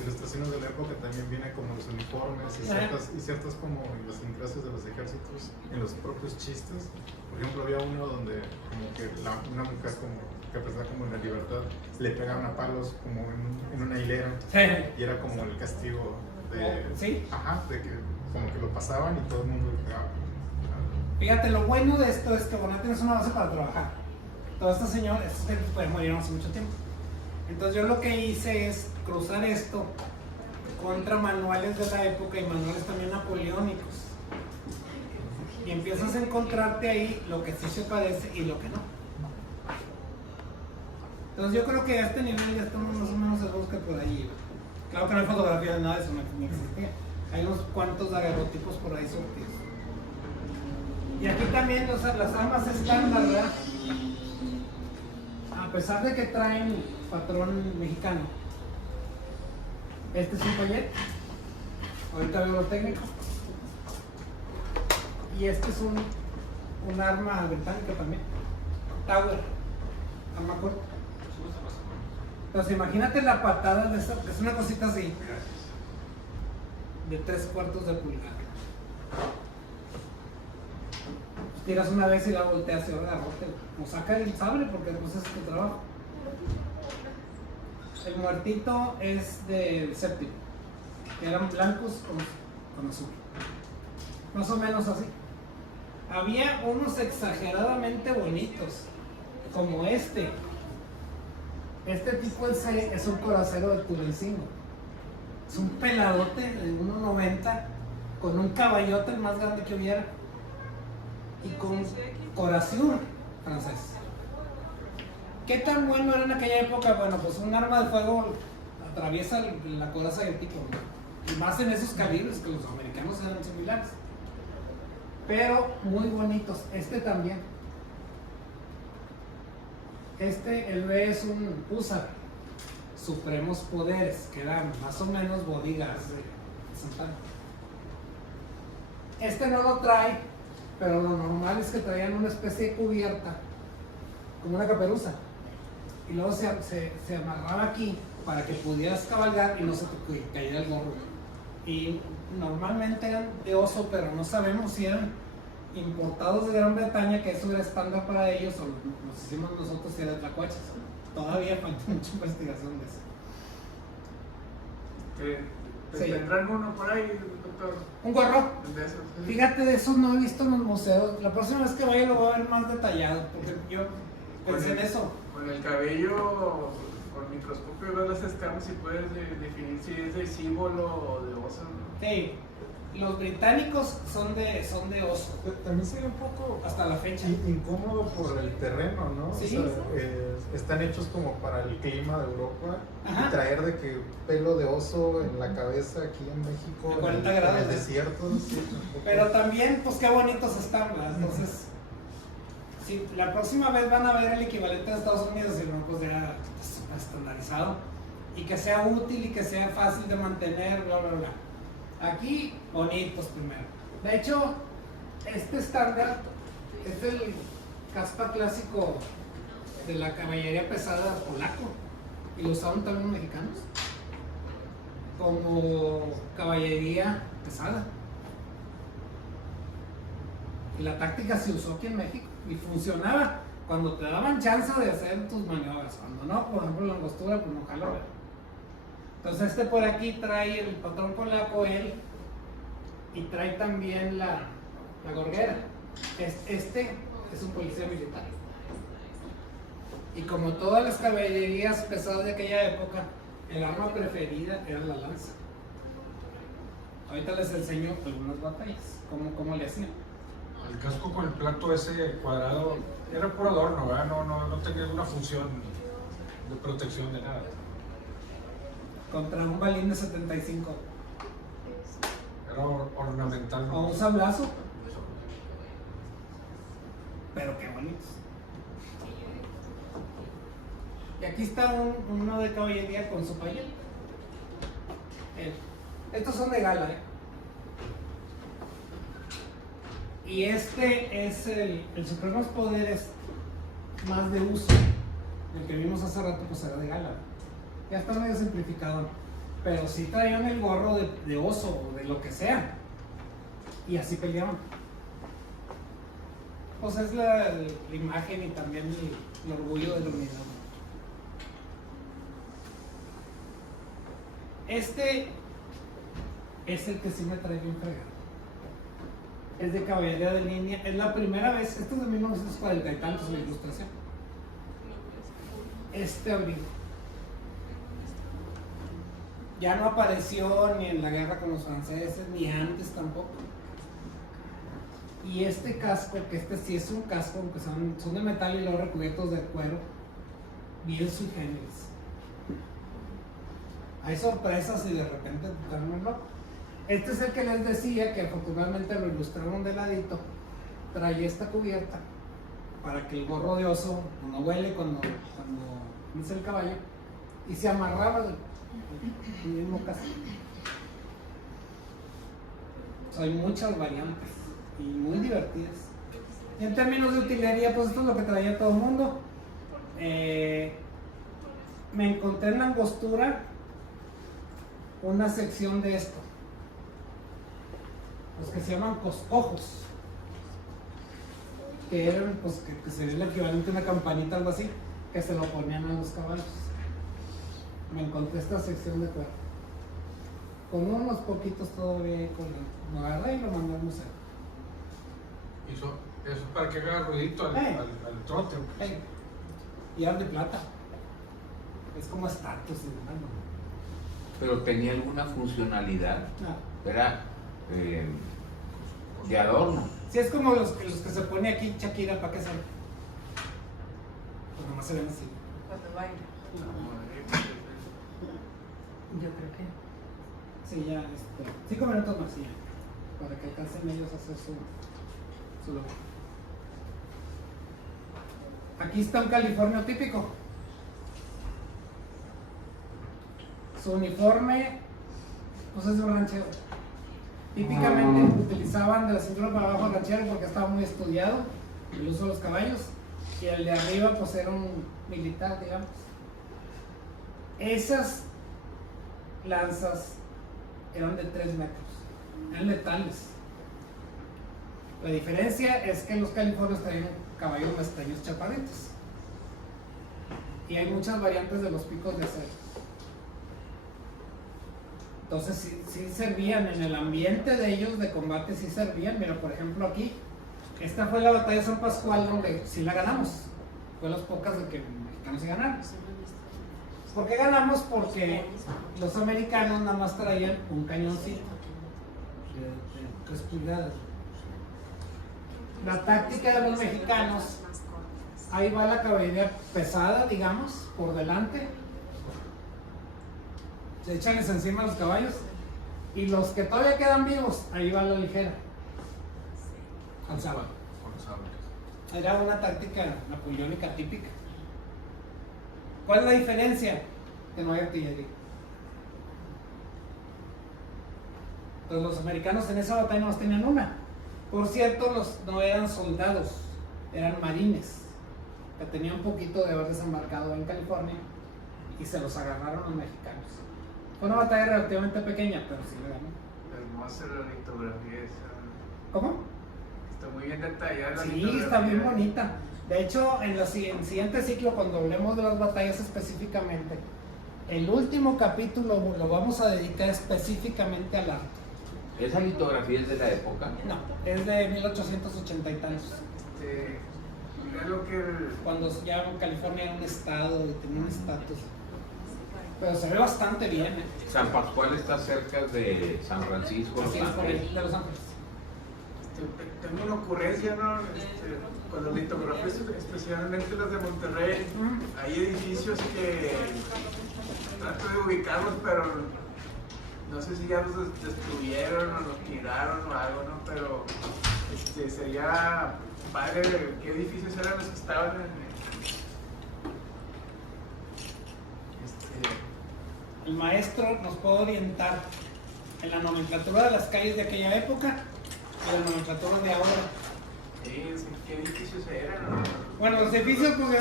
ilustraciones de la época, también viene como los uniformes y ciertas como idiosincrasias de los ejércitos en los propios chistes. Por ejemplo, había uno donde como que una mujer como que pensaba como en la libertad le pegaban a palos como en una hilera y era como el castigo de, de que como que lo pasaban y todo el mundo le pegaba. Fíjate, lo bueno de esto es que bueno, tienes una base para trabajar. Todo estos señores pues, murieron hace mucho tiempo. Entonces yo lo que hice es cruzar esto contra manuales de la época y manuales también napoleónicos. Y empiezas a encontrarte ahí lo que sí se parece y lo que no. Entonces yo creo que a este nivel ya estamos más o menos seguros que por ahí. Claro que no hay fotografía de nada de eso, no existía. Hay unos cuantos daguerrotipos por ahí surtidos. Y aquí también, o sea, las armas estándar, ¿verdad? A pesar de que traen patrón mexicano. Este es un collet. Ahorita veo lo técnico. Y este es un arma británica también. Tower. Arma corta. Entonces imagínate la patada de esta, es una cosita así. De 3/4 de pulgada. Tiras una vez y la volteas y ahora agarrote. O saca el sable porque pues es tu trabajo. El muertito es del séptimo. Que eran blancos con azul. Más o menos así. Había unos exageradamente bonitos. Como este. Este tipo es un coracero de Tulencingo. Es un peladote de 1.90 con un caballote el más grande que hubiera. Y con corazón francés. ¿Qué tan bueno era en aquella época? Bueno, pues un arma de fuego atraviesa la coraza del tipo, ¿no? Y más en esos calibres que los americanos eran similares. Pero muy bonitos. Este también. El B es un Húsar. Supremos Poderes, que eran más o menos bodigas de Santana. Este no lo trae. Pero lo normal es que traían una especie de cubierta, como una caperuza, y luego se amarraba aquí para que pudieras cabalgar y no se te cayera el gorro. Y normalmente eran de oso, pero no sabemos si eran importados de Gran Bretaña, que eso era estándar para ellos, o nos hicimos nosotros si era de tlacuaches. Todavía falta mucha investigación de eso. ¿Tendrán uno por ahí, doctor? Un gorro. De esos, ¿sí? Fíjate, de esos no he visto en los museos. La próxima vez que vaya lo voy a ver más detallado, porque yo pensé en eso. Con el cabello, con microscopio, ves las escamas y puedes definir si es de símbolo o de oso, ¿no? Sí, los británicos son de oso, También sería un poco hasta la fecha. incómodo por el terreno, ¿no? Sí. O sea, están hechos como para el clima de Europa. Ajá. Y traer de que pelo de oso en la cabeza aquí en México, A 40 en grados, el ¿no? desierto. Sí, tampoco. Pero también, pues qué bonitos están, ¿verdad? Entonces, si la próxima vez van a ver el equivalente de Estados Unidos, y no, pues ya estandarizado, y que sea útil y que sea fácil de mantener, bla, bla, bla. Aquí, bonitos primero. De hecho, este estándar es el caspa clásico de la caballería pesada polaco, y lo usaron también los mexicanos como caballería pesada. Y la táctica se usó aquí en México y funcionaba cuando te daban chance de hacer tus maniobras. Cuando no, por ejemplo, la angostura, pues no jaló. Entonces este por aquí trae el patrón polaco, él, y trae también la gorguera. Este es un policía militar. Y como todas las caballerías pesadas de aquella época, el arma preferida era la lanza. Ahorita les enseño algunas batallas, cómo le hacían. El casco con el plato ese cuadrado era puro adorno, ¿verdad? No tenía una función de protección de nada. Contra un balín de 75. Era ornamental. O un sablazo. Pero qué bonitos. Y aquí está uno de caballería con su payet. Estos son de gala, Y este es el Supremos Poderes más de uso. El que vimos hace rato pues era de gala. Ya está medio simplificado. Pero sí traían el gorro de oso o de lo que sea. Y así peleaban. Pues es la imagen y también el orgullo de la unidad. Este es el que sí me trae bien fregado. Es de caballería de línea. Es la primera vez, esto es de 1940 y tantos la ilustración. Este abrigo. Ya no apareció ni en la guerra con los franceses, ni antes tampoco. Y este casco, que este sí es un casco, aunque son de metal y luego recubiertos de cuero, bien sui generis. Hay sorpresas y de repente también no. Este es el que les decía que afortunadamente lo ilustraron de ladito. Trae esta cubierta para que el gorro de oso no huele cuando dice el caballo y se amarraba el mismo casco. Hay muchas variantes y muy divertidas. Y en términos de utilería, pues esto es lo que traía todo el mundo. Me encontré en la angostura una sección de esto, los que se llaman coscojos, que eran, pues, que sería el equivalente a una campanita, algo así, que se lo ponían a los caballos. Me encontré esta sección de cuero, con unos poquitos todavía, lo agarré y lo mandé al museo. ¿Y eso para que haga ruidito al trote? Y eran de plata, es como estatus y demás, ¿no? Pero tenía alguna funcionalidad. No. Era de adorno. Sí, es como los que se pone aquí Shakira, ¿para qué son? Pues nomás se ven así. Cuando baila. Yo creo que. Sí, ya, 5 minutos más, sí, ya, para que alcancen ellos a hacer su logo. Aquí está un californio típico. Su uniforme, pues es de un ranchero. Típicamente utilizaban de la cintura para abajo el ranchero porque estaba muy estudiado el uso de los caballos, y el de arriba pues era un militar, digamos. Esas lanzas eran de 3 metros, eran letales. La diferencia es que los californios traían caballos castaños chaparritos, y hay muchas variantes de los picos de acero. Entonces sí servían en el ambiente de ellos de combate, sí servían. Mira, por ejemplo aquí, esta fue la batalla de San Pascual donde sí la ganamos. Fue las pocas de que los mexicanos sí ganaron. ¿Por qué ganamos? Porque los americanos nada más traían un cañoncito de 3 pulgadas. La táctica de los mexicanos, ahí va la caballería pesada, digamos, por delante. Se echan encima a los caballos, y los que todavía quedan vivos, ahí va la ligera. Al sábado. Era una táctica napoleónica típica. ¿Cuál es la diferencia? Que no hay artillería. Pues los americanos en esa batalla no tenían una. Por cierto, no eran soldados, eran marines, que tenían un poquito de haber desembarcado en California, y se los agarraron los mexicanos. Fue una batalla relativamente pequeña, pero sí le ganó. Hermosa la litografía esa. ¿Cómo? Está muy bien detallada la Sí, litografía. está bien bonita. De hecho, en el siguiente ciclo, cuando hablemos de las batallas específicamente, el último capítulo lo vamos a dedicar específicamente al arte. ¿Esa litografía es de la época? No, es de 1880 y tantos. Mira lo que Cuando ya California era un estado y tenía un estatus. Pero se ve bastante bien, ¿eh? San Pascual está cerca de San Francisco, Los Así es, por Ángeles. ahí, de Los Ángeles. tengo una ocurrencia, ¿no? Con las litografías, especialmente las de Monterrey, hay edificios que trato de ubicarlos, pero no sé si ya los destruyeron o los tiraron o algo, ¿no? Pero sería padre ver qué edificios eran los que estaban en El maestro nos puede orientar en la nomenclatura de las calles de aquella época y la nomenclatura de ahora. ¿Qué edificios eran? ¿No? Bueno, los edificios, pues,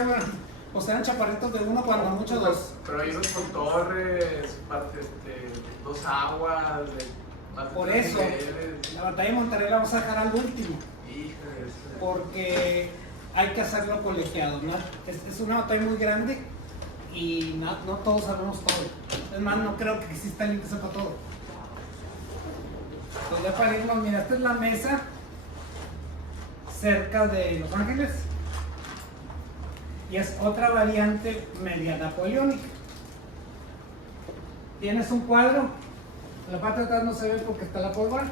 Pues eran chaparritos de uno, cuando mucho dos. Pero hay unos con torres, dos aguas, Por eso, la batalla de Monterrey la vamos a dejar al último. Híjole, Porque hay que hacerlo colegiado, ¿no? Es una batalla muy grande y no todos sabemos todo. Es más, no creo que exista alguien que sepa todo. Entonces ya para irnos, mira, esta es la mesa cerca de Los Ángeles y es otra variante media napoleónica. Tienes un cuadro, la parte de atrás no se ve porque está la pólvora.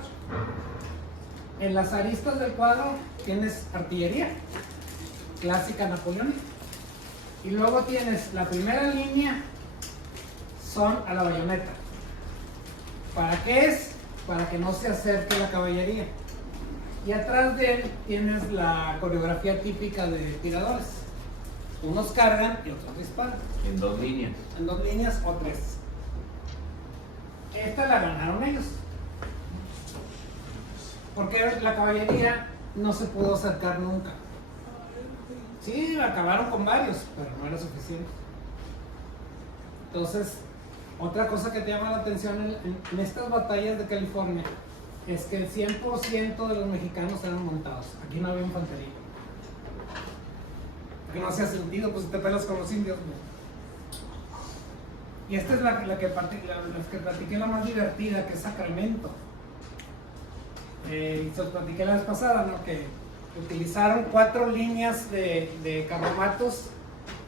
En las aristas del cuadro tienes artillería clásica napoleónica y luego tienes la primera línea, son a la bayoneta. ¿Para qué es? Para que no se acerque la caballería. Y atrás de él tienes la coreografía típica de tiradores. Unos cargan y otros disparan. En 2 líneas. En 2 líneas o 3. Esta la ganaron ellos. Porque la caballería no se pudo acercar nunca. Sí, acabaron con varios, pero no era suficiente. Entonces, otra cosa que te llama la atención en estas batallas de California es que el 100% de los mexicanos eran montados. Aquí no había infantería. Porque no hacía sentido, pues si te pelas con los indios. ¿No? Y esta es la que platiqué, la más divertida, que es Sacramento. Y se los platiqué la vez pasada, ¿no? Que utilizaron 4 líneas de carromatos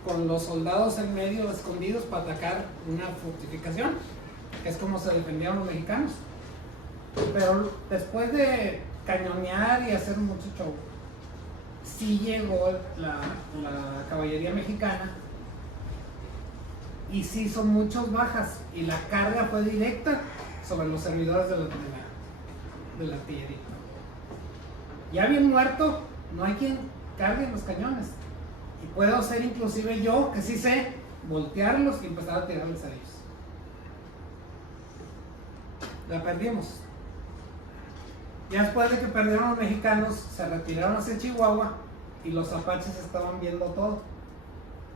con los soldados en medio escondidos para atacar una fortificación, que es como se defendían los mexicanos. Pero después de cañonear y hacer mucho show, sí llegó la caballería mexicana y sí hizo muchas bajas y la carga fue directa sobre los servidores de la artillería. Ya bien muerto, no hay quien cargue los cañones. Y puedo ser inclusive yo, que sí sé, voltearlos y empezar a tirarles a ellos. La perdimos. Ya después de que perdieron los mexicanos, se retiraron hacia Chihuahua y los apaches estaban viendo todo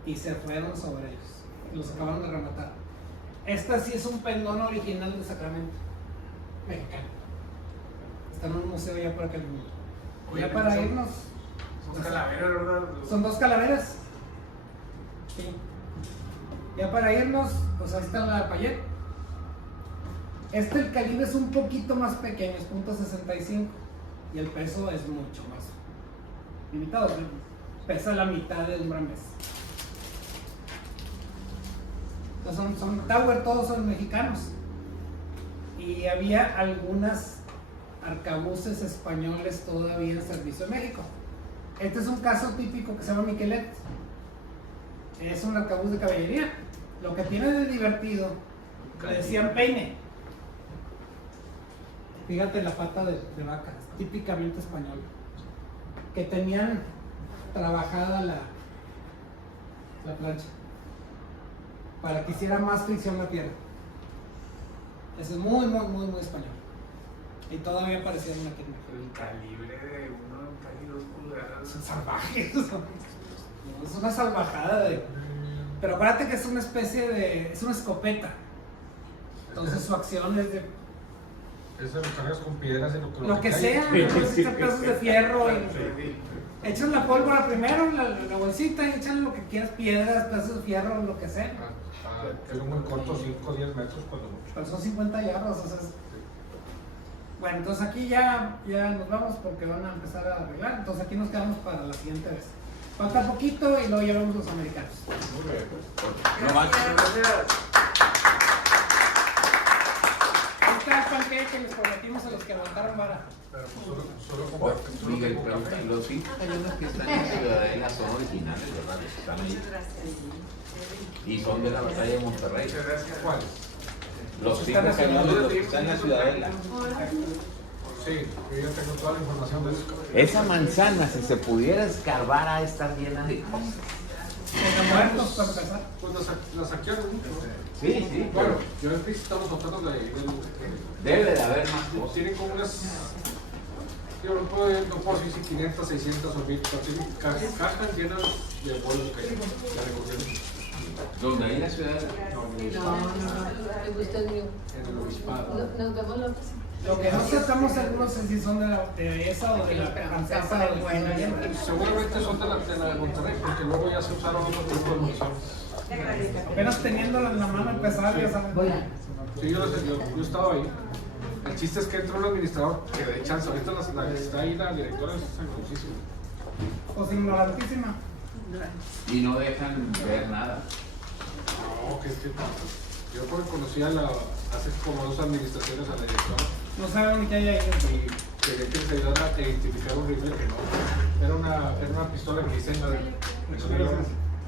y se fueron sobre ellos y los acabaron de rematar. Esta sí es un pendón original de Sacramento, mexicano. Está en un museo ya por aquel mundo. Oye, Ya para irnos, son calaveras, ¿verdad? son 2 calaveras. Sí. Ya para irnos, pues ahí está la Payet. El calibre es un poquito más pequeño, es .65 y el peso es mucho más limitado, pesa la mitad de un Bramés. Entonces son Tower, todos son mexicanos y había algunas arcabuces españoles todavía en servicio en México. Este es un caso típico que se llama Miquelet, es un arcabuz de caballería. Lo que tiene de divertido, le decían peine. Fíjate la pata de vaca, típicamente español, que tenían trabajada la plancha para que hiciera más fricción la tierra. Eso es muy español. Y todavía parecía una técnica. El calibre de casi 2 pulgadas. Son salvajes. Es una salvajada pero acuérdate que es una especie de... es una escopeta. Entonces su acción es de... Eso lo cargas con piedras y lo que sea, pedazos de fierro y echas la pólvora primero, la bolsita, y echan lo que quieras, piedras, pedazos de fierro, lo que sea. Es muy corto, 5 o 10 metros cuando mucho. Pero son 50 yardas, o sea. Bueno, entonces aquí ya nos vamos porque van a empezar a arreglar. Entonces aquí nos quedamos para la siguiente vez. Falta poquito y luego ya vemos los americanos. Muy bien. No manches. Ahí está el panqueque que les prometimos a los que aguantaron vara. Pero solo Oye, con Miguel, pregunta, los 5 cañones que están en Ciudadela son originales, ¿verdad? Los que están ahí. Y son de la batalla de Monterrey. Muchas gracias. ¿Cuáles? Los 5 cañones, los que están en la Ciudadela. Sí, yo ya tengo toda la información de eso. Esa manzana, si se pudiera escarbar, a estar llena de cosas. Los muertos para empezar. Pues la saquearon mucho. Sí, sí, Bueno, pero yo en estamos tratando de debe de haber más cosas. tienen como unas Yo no puedo decir si 500, 600 o 1000, pero tienen cajas llenas de vuelos que recogieron. ¿Dónde ahí en la ciudad? No, Me gusta el mío. en el obispado. Nos vemos la próxima. Lo que no estamos seguros es si son de esa o de la francesa o de Bueno, la Seguramente son de la de Monterrey, porque luego ya se usaron otro tipo de municiones. apenas teniéndola en la mano empezar, ya saben. Sí, yo estaba ahí. El chiste es que entró un administrador que de chance, ahorita la que está ahí, la directora es sacrificísima. Pues ignorantísima. Y no dejan ver nada. No, que yo porque conocía hace como 2 administraciones a la directora No saben ni qué hay ahí. y quería que se ayudara a identificar un rifle que no. Era una pistola que diseña de